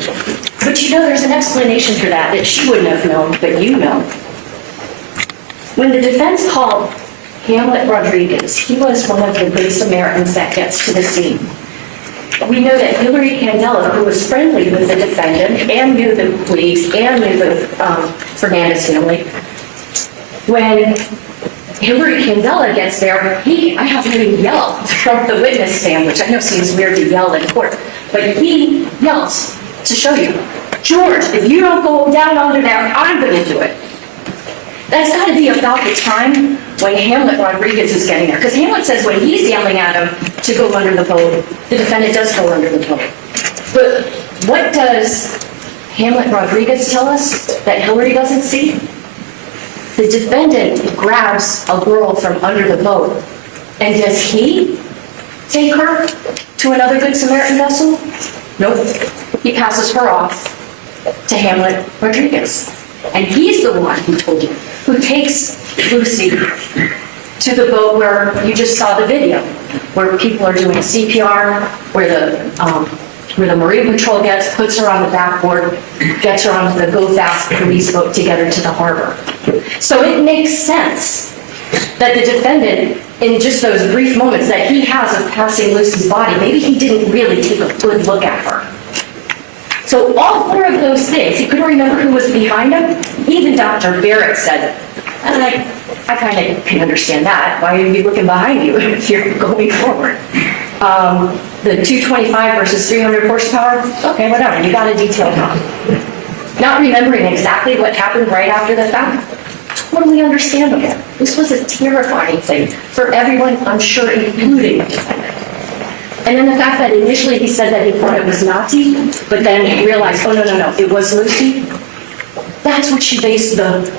But there's an explanation for that she wouldn't have known, but you know. When the defense called Hamlet Rodriguez, he was one of the good Samaritans that gets to the scene. We know that Hillary Candela, who was friendly with the defendant and knew the Puigs and knew the Fernandez family, when Hillary Candela gets there, I have heard him yell from the witness stand, which I know seems weird to yell in court, but he yells to show you, George, if you don't go down under there, I'm going to do it. That's got to be about the time when Hamlet Rodriguez is getting there. Because Hamlet says when he's yelling at him to go under the boat, the defendant does go under the boat. But what does Hamlet Rodriguez tell us that Hillary doesn't see? The defendant grabs a girl from under the boat. And does he take her to another Good Samaritan vessel? Nope. He passes her off to Hamlet Rodriguez. And he's the one who told you, who takes Lucy to the boat where you just saw the video, where people are doing CPR, where the Marine Patrol puts her on the backboard, gets her onto the Go Fast police boat to get her to the harbor. So it makes sense that the defendant, in just those brief moments that he has of passing Lucy's body, maybe he didn't really take a good look at her. So all four of those things, he couldn't remember who was behind him. Even Dr. Barrett said it. And I kind of can understand that. Why would you be looking behind you if you're going forward? The 225 versus 300 horsepower, okay, whatever, you got a detailed on. Not remembering exactly what happened right after the fact, totally understandable. This was a terrifying thing for everyone, I'm sure, including the defendant. And then the fact that initially he said that he thought it was Nati, but then he realized, oh, no, it was Lucy. That's what she based the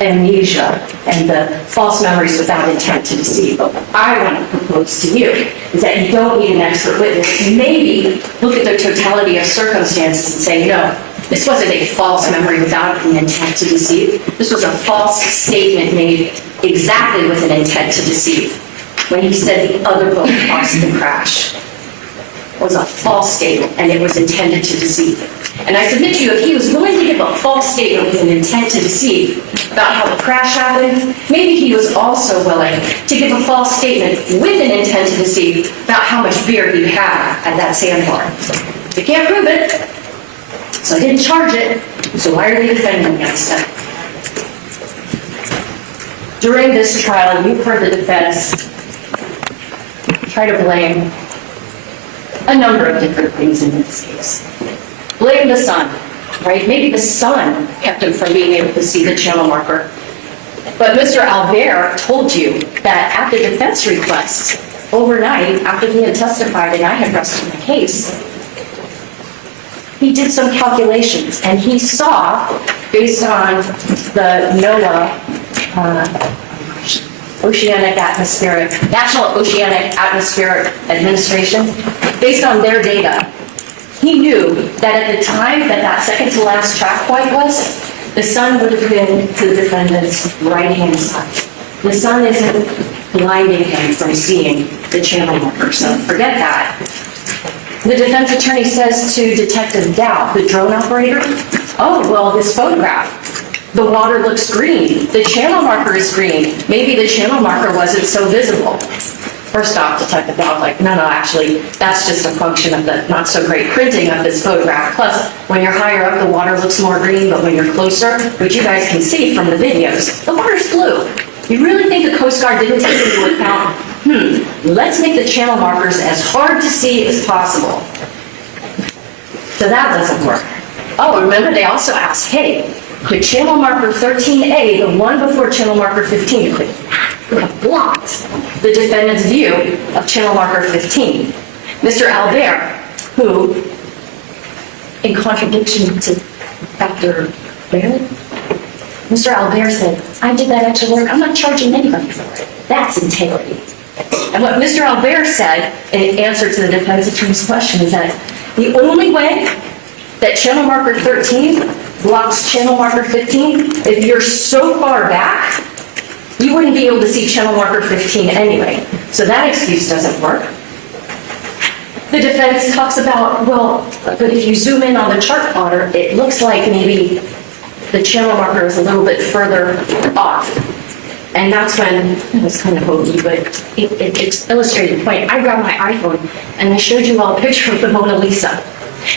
amnesia and the false memories without intent to deceive. But what I want to propose to you is that you don't need an expert witness. Maybe look at the totality of circumstances and say, no, this wasn't a false memory without an intent to deceive. This was a false statement made exactly with an intent to deceive. When he said the other boat caused the crash, it was a false statement and it was intended to deceive. And I submit to you, if he was willing to give a false statement with an intent to deceive about how the crash happened, maybe he was also willing to give a false statement with an intent to deceive about how much beer he had at that sandbar. They can't prove it, so I didn't charge it, so why are they defending against it? During this trial, you've heard the defense try to blame a number of different things in this case. Blame the sun, right? Maybe the sun kept him from being able to see the channel marker. But Mr. Albert told you that at the defense request, overnight, after he had testified and I had rested the case, he did some calculations and he saw, based on the NOAA National Oceanic Atmospheric Administration, based on their data, he knew that at the time that that second to last track point was, the sun would have been to the defendant's right-hand side. The sun isn't blinding him from seeing the channel marker, so forget that. The defense attorney says to Detective Dow, the drone operator, oh, well, this photograph, the water looks green. The channel marker is green. Maybe the channel marker wasn't so visible. First off, Detective Dow, like, no, actually, that's just a function of the not so great printing of this photograph. Plus, when you're higher up, the water looks more green, but when you're closer, which you guys can see from the videos, the water's blue. You really think the Coast Guard didn't take into account, let's make the channel markers as hard to see as possible. So that doesn't work. Oh, remember they also asked, hey, could channel marker 13A, the one before channel marker 15, could have blocked the defendant's view of channel marker 15. Mr. Albert, who, in contradiction to Dr. Barrett, Mr. Albert said, I did that extra work, I'm not charging anybody for it. That's integrity. And what Mr. Albert said in answer to the defense attorney's question is that the only way that channel marker 13 blocks channel marker 15, if you're so far back, you wouldn't be able to see channel marker 15 anyway. So that excuse doesn't work. The defense talks about, well, but if you zoom in on the chart plotter, it looks like maybe the channel marker is a little bit further off. And that's when, it was kind of hokey, but it illustrated the point. I grabbed my iPhone and I showed you all a picture of the Mona Lisa.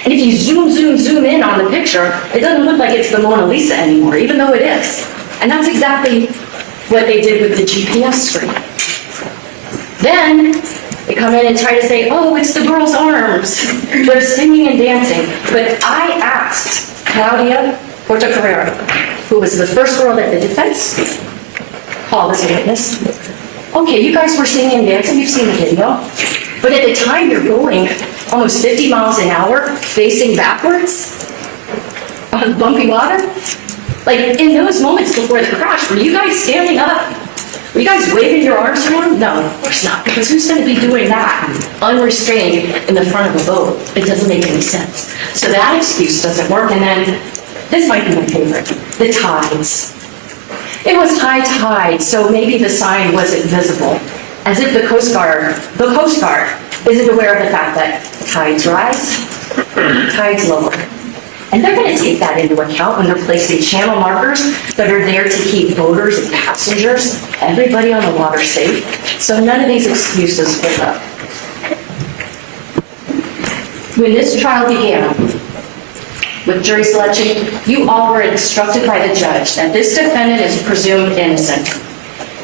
And if you zoom in on the picture, it doesn't look like it's the Mona Lisa anymore, even though it is. And that's exactly what they did with the GPS screen. Then they come in and try to say, oh, it's the girl's arms. They're singing and dancing. But I asked Claudia Portocarrero, who was the first girl that the defense called as a witness, okay, you guys were singing and dancing, you've seen the video, but at the time you're going almost 50 miles an hour, facing backwards on bumpy water. Like in those moments before the crash, were you guys standing up? Were you guys waving your arms around? No, of course not, because who's going to be doing that unrestrained in the front of a boat? It doesn't make any sense. So that excuse doesn't work. And then, this might be my favorite, the tides. It was high tide, so maybe the sign wasn't visible, as if the Coast Guard isn't aware of the fact that tides rise, tides lower. And they're going to take that into account when they're placing channel markers that are there to keep boaters and passengers, everybody on the water safe. So none of these excuses hold up. When this trial began, with jury selection, you all were instructed by the judge that this defendant is presumed innocent.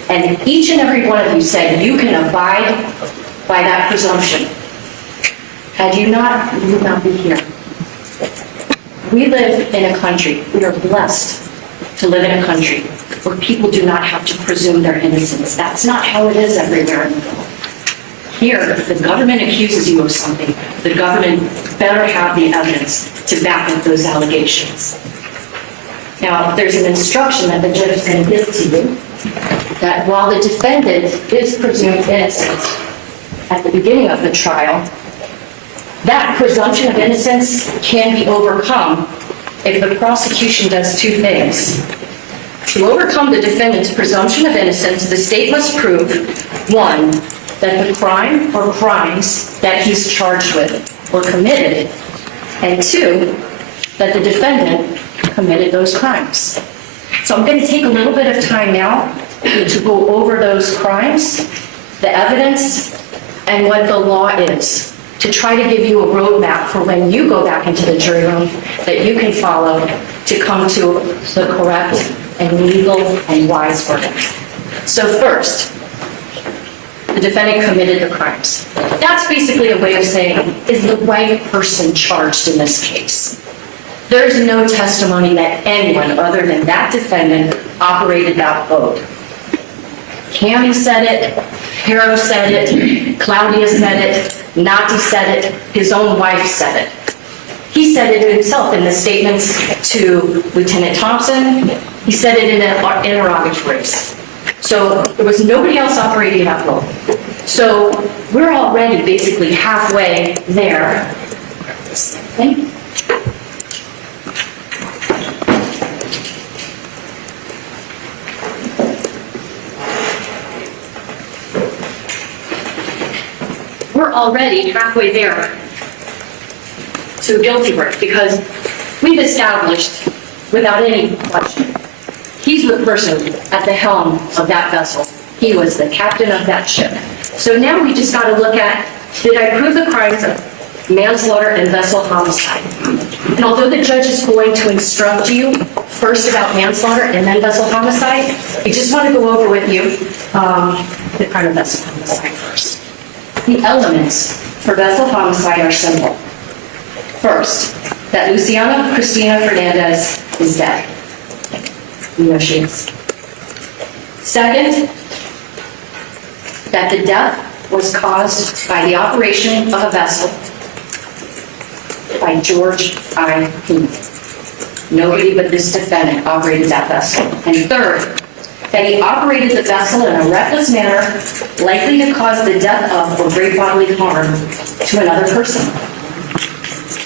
And each and every one of you said you can abide by that presumption. Had you not, you would not be here. We live in a country, we are blessed to live in a country where people do not have to presume their innocence. That's not how it is everywhere in the world. Here, if the government accuses you of something, the government better have the evidence to back up those allegations. Now, there's an instruction that the judge is going to give to you that while the defendant is presumed innocent at the beginning of the trial, that presumption of innocence can be overcome if the prosecution does two things. To overcome the defendant's presumption of innocence, the state must prove, one, that the crime or crimes that he's charged with were committed, and two, that the defendant committed those crimes. So I'm going to take a little bit of time now to go over those crimes, the evidence, and what the law is, to try to give you a roadmap for when you go back into the jury room that you can follow to come to the correct and legal and wise verdict. So first, the defendant committed the crimes. That's basically a way of saying, is the right person charged in this case? There's no testimony that anyone other than that defendant operated that boat. Cammie said it, Hero said it, Claudia said it, Nati said it, his own wife said it. He said it himself in the statements to Lieutenant Thompson. He said it in interrogatories. So there was nobody else operating that boat. So we're already basically halfway there. Okay. We're already halfway there to a guilty verdict because we've established without any question, he's the person at the helm of that vessel. He was the captain of that ship. So now we just got to look at, did I prove the crimes of manslaughter and vessel homicide? And although the judge is going to instruct you first about manslaughter and then vessel homicide, I just want to go over with you the crime of vessel homicide first. The elements for vessel homicide are simple. First, that Luciana Cristina Fernandez is dead. We know she is. Second, that the death was caused by the operation of a vessel by George I. Pino. Nobody but this defendant operated that vessel. And third, that he operated the vessel in a reckless manner, likely to cause the death of or great bodily harm to another person.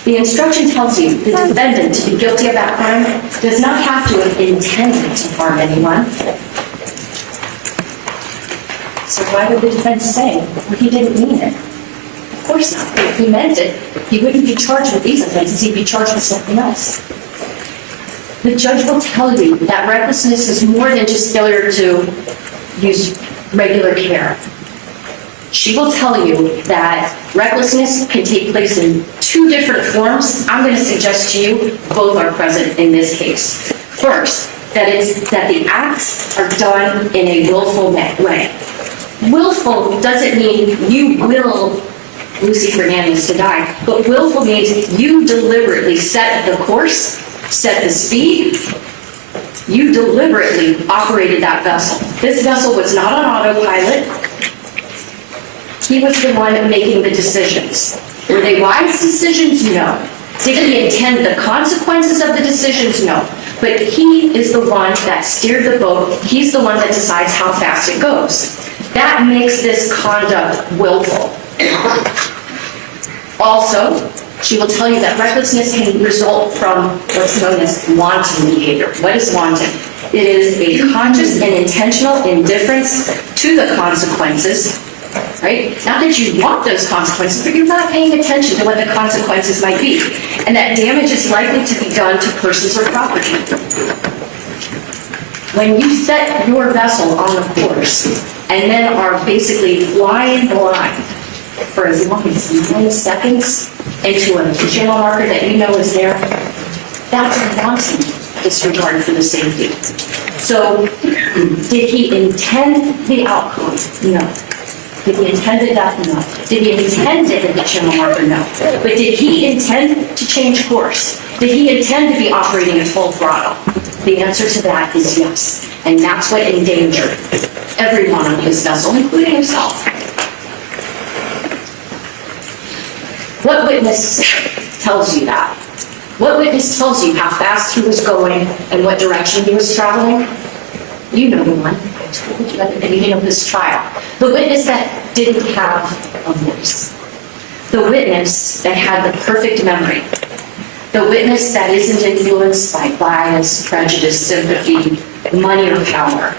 The instruction tells you the defendant to be guilty of that crime does not have to have intended to harm anyone. So why would the defense say, well, he didn't mean it? Of course not. If he meant it, he wouldn't be charged with these offenses, he'd be charged with something else. The judge will tell you that recklessness is more than just failure to use regular care. She will tell you that recklessness can take place in two different forms. I'm going to suggest to you both are present in this case. First, that the acts are done in a willful way. Willful doesn't mean you will Lucy Fernandez to die, but willful means you deliberately set the course, set the speed, you deliberately operated that vessel. This vessel was not on autopilot. He was the one making the decisions. Were they wise decisions? No. Did he intend the consequences of the decisions? No. But he is the one that steered the boat. He's the one that decides how fast it goes. That makes this conduct willful. Also, she will tell you that recklessness can result from what's known as wanton behavior. What is wanton? It is a conscious and intentional indifference to the consequences, right? Not that you want those consequences, but you're not paying attention to what the consequences might be. And that damage is likely to be done to persons or property. When you set your vessel on the course and then are basically flying blind for as long as 9 seconds into a channel marker that you know is there, that's a wanton disregard for the safety. So, did he intend the outcome? No. Did he intend the death? No. Did he intend to hit the channel marker? No. But did he intend to change course? Did he intend to be operating at full throttle? The answer to that is yes. And that's what endangered everyone on his vessel, including himself. What witness tells you that? What witness tells you how fast he was going and what direction he was traveling? You know the one. I told you at the beginning of this trial. The witness that didn't have a voice. The witness that had the perfect memory. The witness that isn't influenced by bias, prejudice, sympathy, money, or power.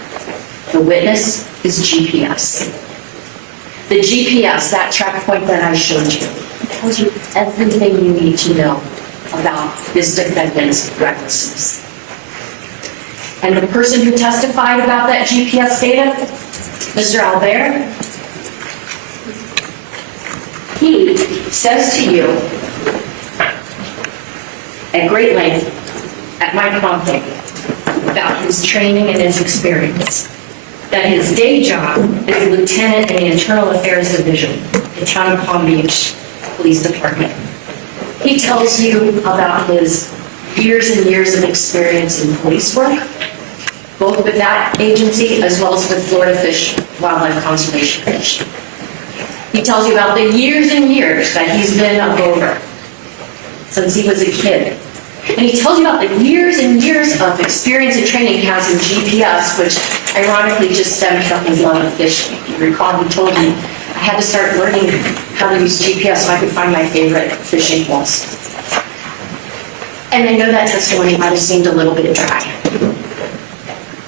The witness is GPS. The GPS, that track point that I showed you, tells you everything you need to know about this defendant's recklessness. And the person who testified about that GPS data, Mr. Albert, he says to you at great length, at my prompting, about his training and his experience, that his day job is a lieutenant in the Internal Affairs Division, the Town of Palm Beach Police Department. He tells you about his years and years of experience in police work, both with that agency as well as with Florida Fish Wildlife Conservation Commission. He tells you about the years and years that he's been a boater since he was a kid. And he tells you about the years and years of experience and training he has in GPS, which ironically just stemmed from his love of fishing. If you recall, he told me I had to start learning how to use GPS so I could find my favorite fishing holes. And I know that testimony might have seemed a little bit dry.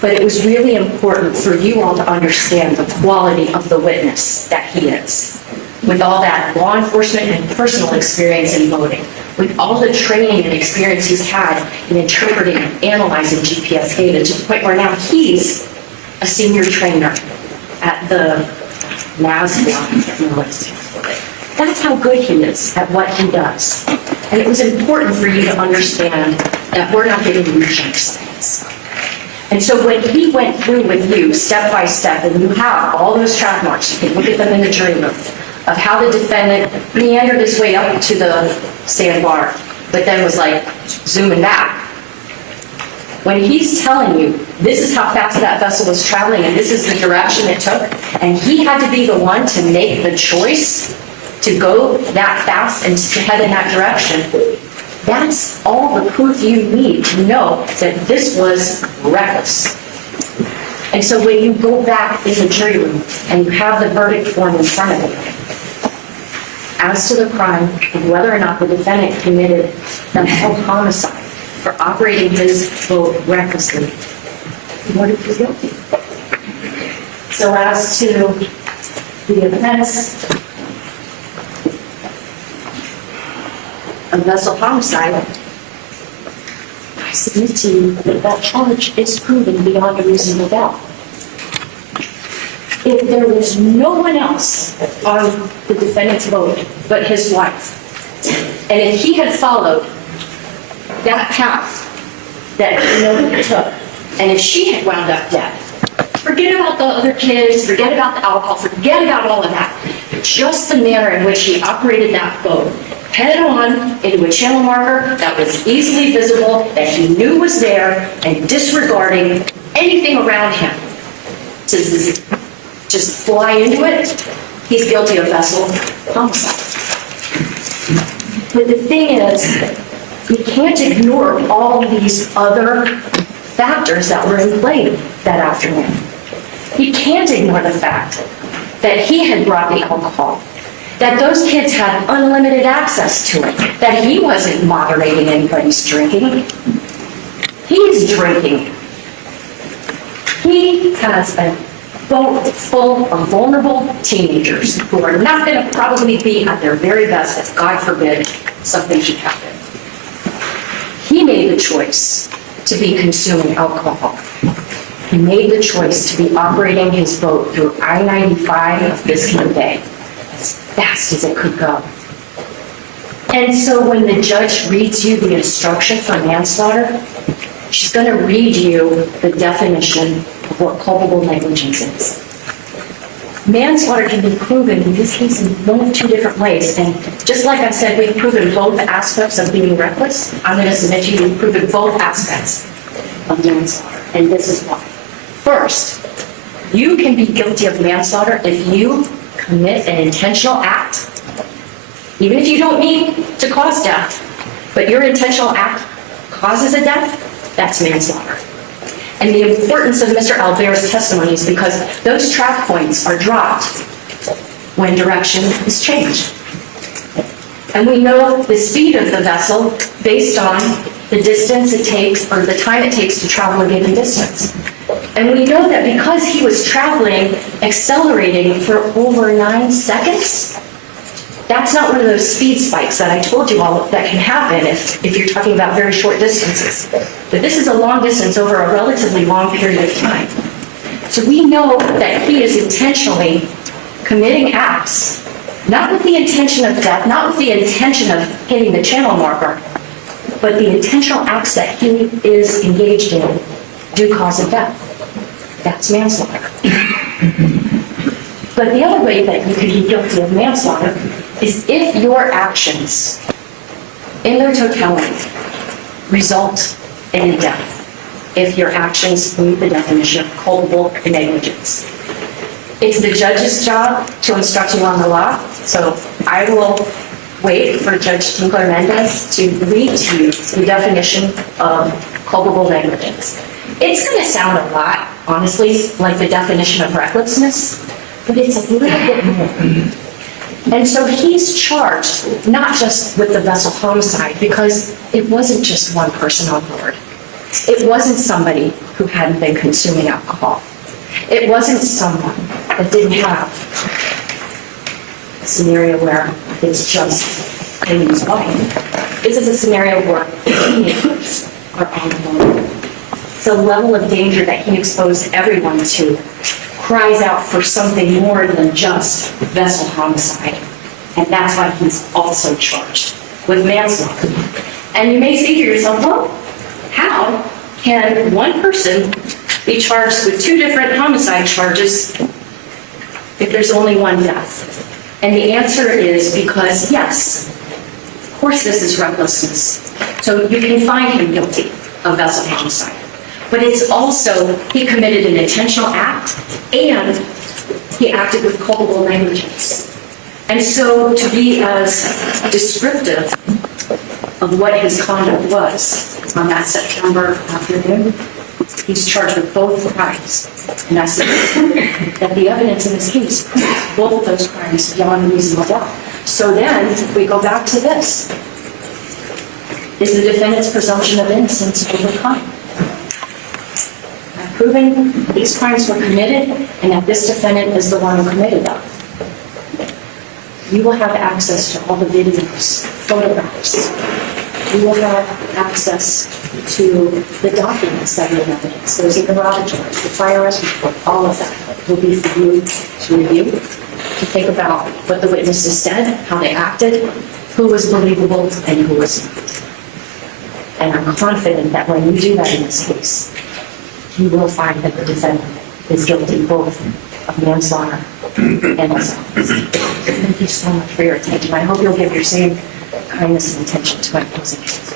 But it was really important for you all to understand the quality of the witness that he is. With all that law enforcement and personal experience in voting, with all the training and experience he's had in interpreting and analyzing GPS data to the point where now he's a senior trainer at the NASDAQ. That's how good he is at what he does. And it was important for you to understand that we're not getting reject signs. And so when he went through with you step by step, and you have all those track marks, you can look at them in the jury room, of how the defendant meandered his way up to the sandbar, but then was like zooming back. When he's telling you this is how fast that vessel was traveling and this is the direction it took, and he had to be the one to make the choice to go that fast and to head in that direction, that's all the proof you need to know that this was reckless. And so when you go back in the jury room and you have the verdict form in front of you, as to the crime of whether or not the defendant committed mental homicide for operating his boat recklessly, what if he's guilty? So as to the offense of vessel homicide, I submit to you that that charge is proven beyond a reasonable doubt. If there was no one else on the defendant's boat but his wife, and if he had followed that path that Pino took, and if she had wound up dead, forget about the other kids, forget about the alcohol, forget about all of that. Just the manner in which he operated that boat, head on into a channel marker that was easily visible, that he knew was there, and disregarding anything around him to just fly into it, he's guilty of vessel homicide. But the thing is, you can't ignore all of these other factors that were in play that afternoon. You can't ignore the fact that he had brought the alcohol, that those kids had unlimited access to it, that he wasn't moderating anybody's drinking. He's drinking. He has a boat full of vulnerable teenagers who are not going to probably be at their very best if, God forbid, something should happen. He made the choice to be consuming alcohol. He made the choice to be operating his boat through I-95 of Biscayne Bay as fast as it could go. And so when the judge reads you the instruction for manslaughter, she's going to read you the definition of what culpable negligence is. Manslaughter can be proven in this case in one of two different ways. And just like I said, we've proven both aspects of being reckless. I'm going to submit to you we've proven both aspects of manslaughter. And this is why. First, you can be guilty of manslaughter if you commit an intentional act, even if you don't mean to cause death, but your intentional act causes a death, that's manslaughter. And the importance of Mr. Albert's testimony is because those track points are dropped when direction is changed. And we know the speed of the vessel based on the distance it takes or the time it takes to travel a given distance. And we know that because he was traveling, accelerating for over 9 seconds, that's not one of those speed spikes that I told you all that can happen if you're talking about very short distances. But this is a long distance over a relatively long period of time. So we know that he is intentionally committing acts, not with the intention of death, not with the intention of hitting the channel marker, but the intentional acts that he is engaged in do cause a death. That's manslaughter. But the other way that you could be guilty of manslaughter is if your actions, in their totality, result in a death. If your actions meet the definition of culpable negligence. It's the judge's job to instruct you on the law, so I will wait for Judge Fernandez to read to you the definition of culpable negligence. It's going to sound a lot honestly like the definition of recklessness, but it's a little bit more. And so he's charged not just with the vessel homicide, because it wasn't just one person on board. It wasn't somebody who hadn't been consuming alcohol. It wasn't someone that didn't have a scenario where it's just his wife. This is a scenario where teenagers are on board. The level of danger that he exposed everyone to cries out for something more than just vessel homicide. And that's why he's also charged with manslaughter. And you may say to yourself, well, how can one person be charged with two different homicide charges if there's only one death? And the answer is because, yes, of course this is recklessness. So you can find him guilty of vessel homicide. But it's also, he committed an intentional act and he acted with culpable negligence. And so to be as descriptive of what his conduct was on that September afternoon, he's charged with both crimes. And that's that the evidence in this case proves both of those crimes beyond reasonable doubt. So then we go back to this. Is the defendant's presumption of innocence overcome? Proving these crimes were committed and that this defendant is the one who committed them. You will have access to all the videos, photographs. You will have access to the documents that are in evidence. There's a interrogatory, the fire arrest report, all of that will be for you to review, to think about what the witnesses said, how they acted, who was believable and who was not. And I'm confident that when you do that in this case, you will find that the defendant is guilty both of manslaughter and assault. Thank you so much for your attention. I hope you'll give your same kindness and attention to my closing case.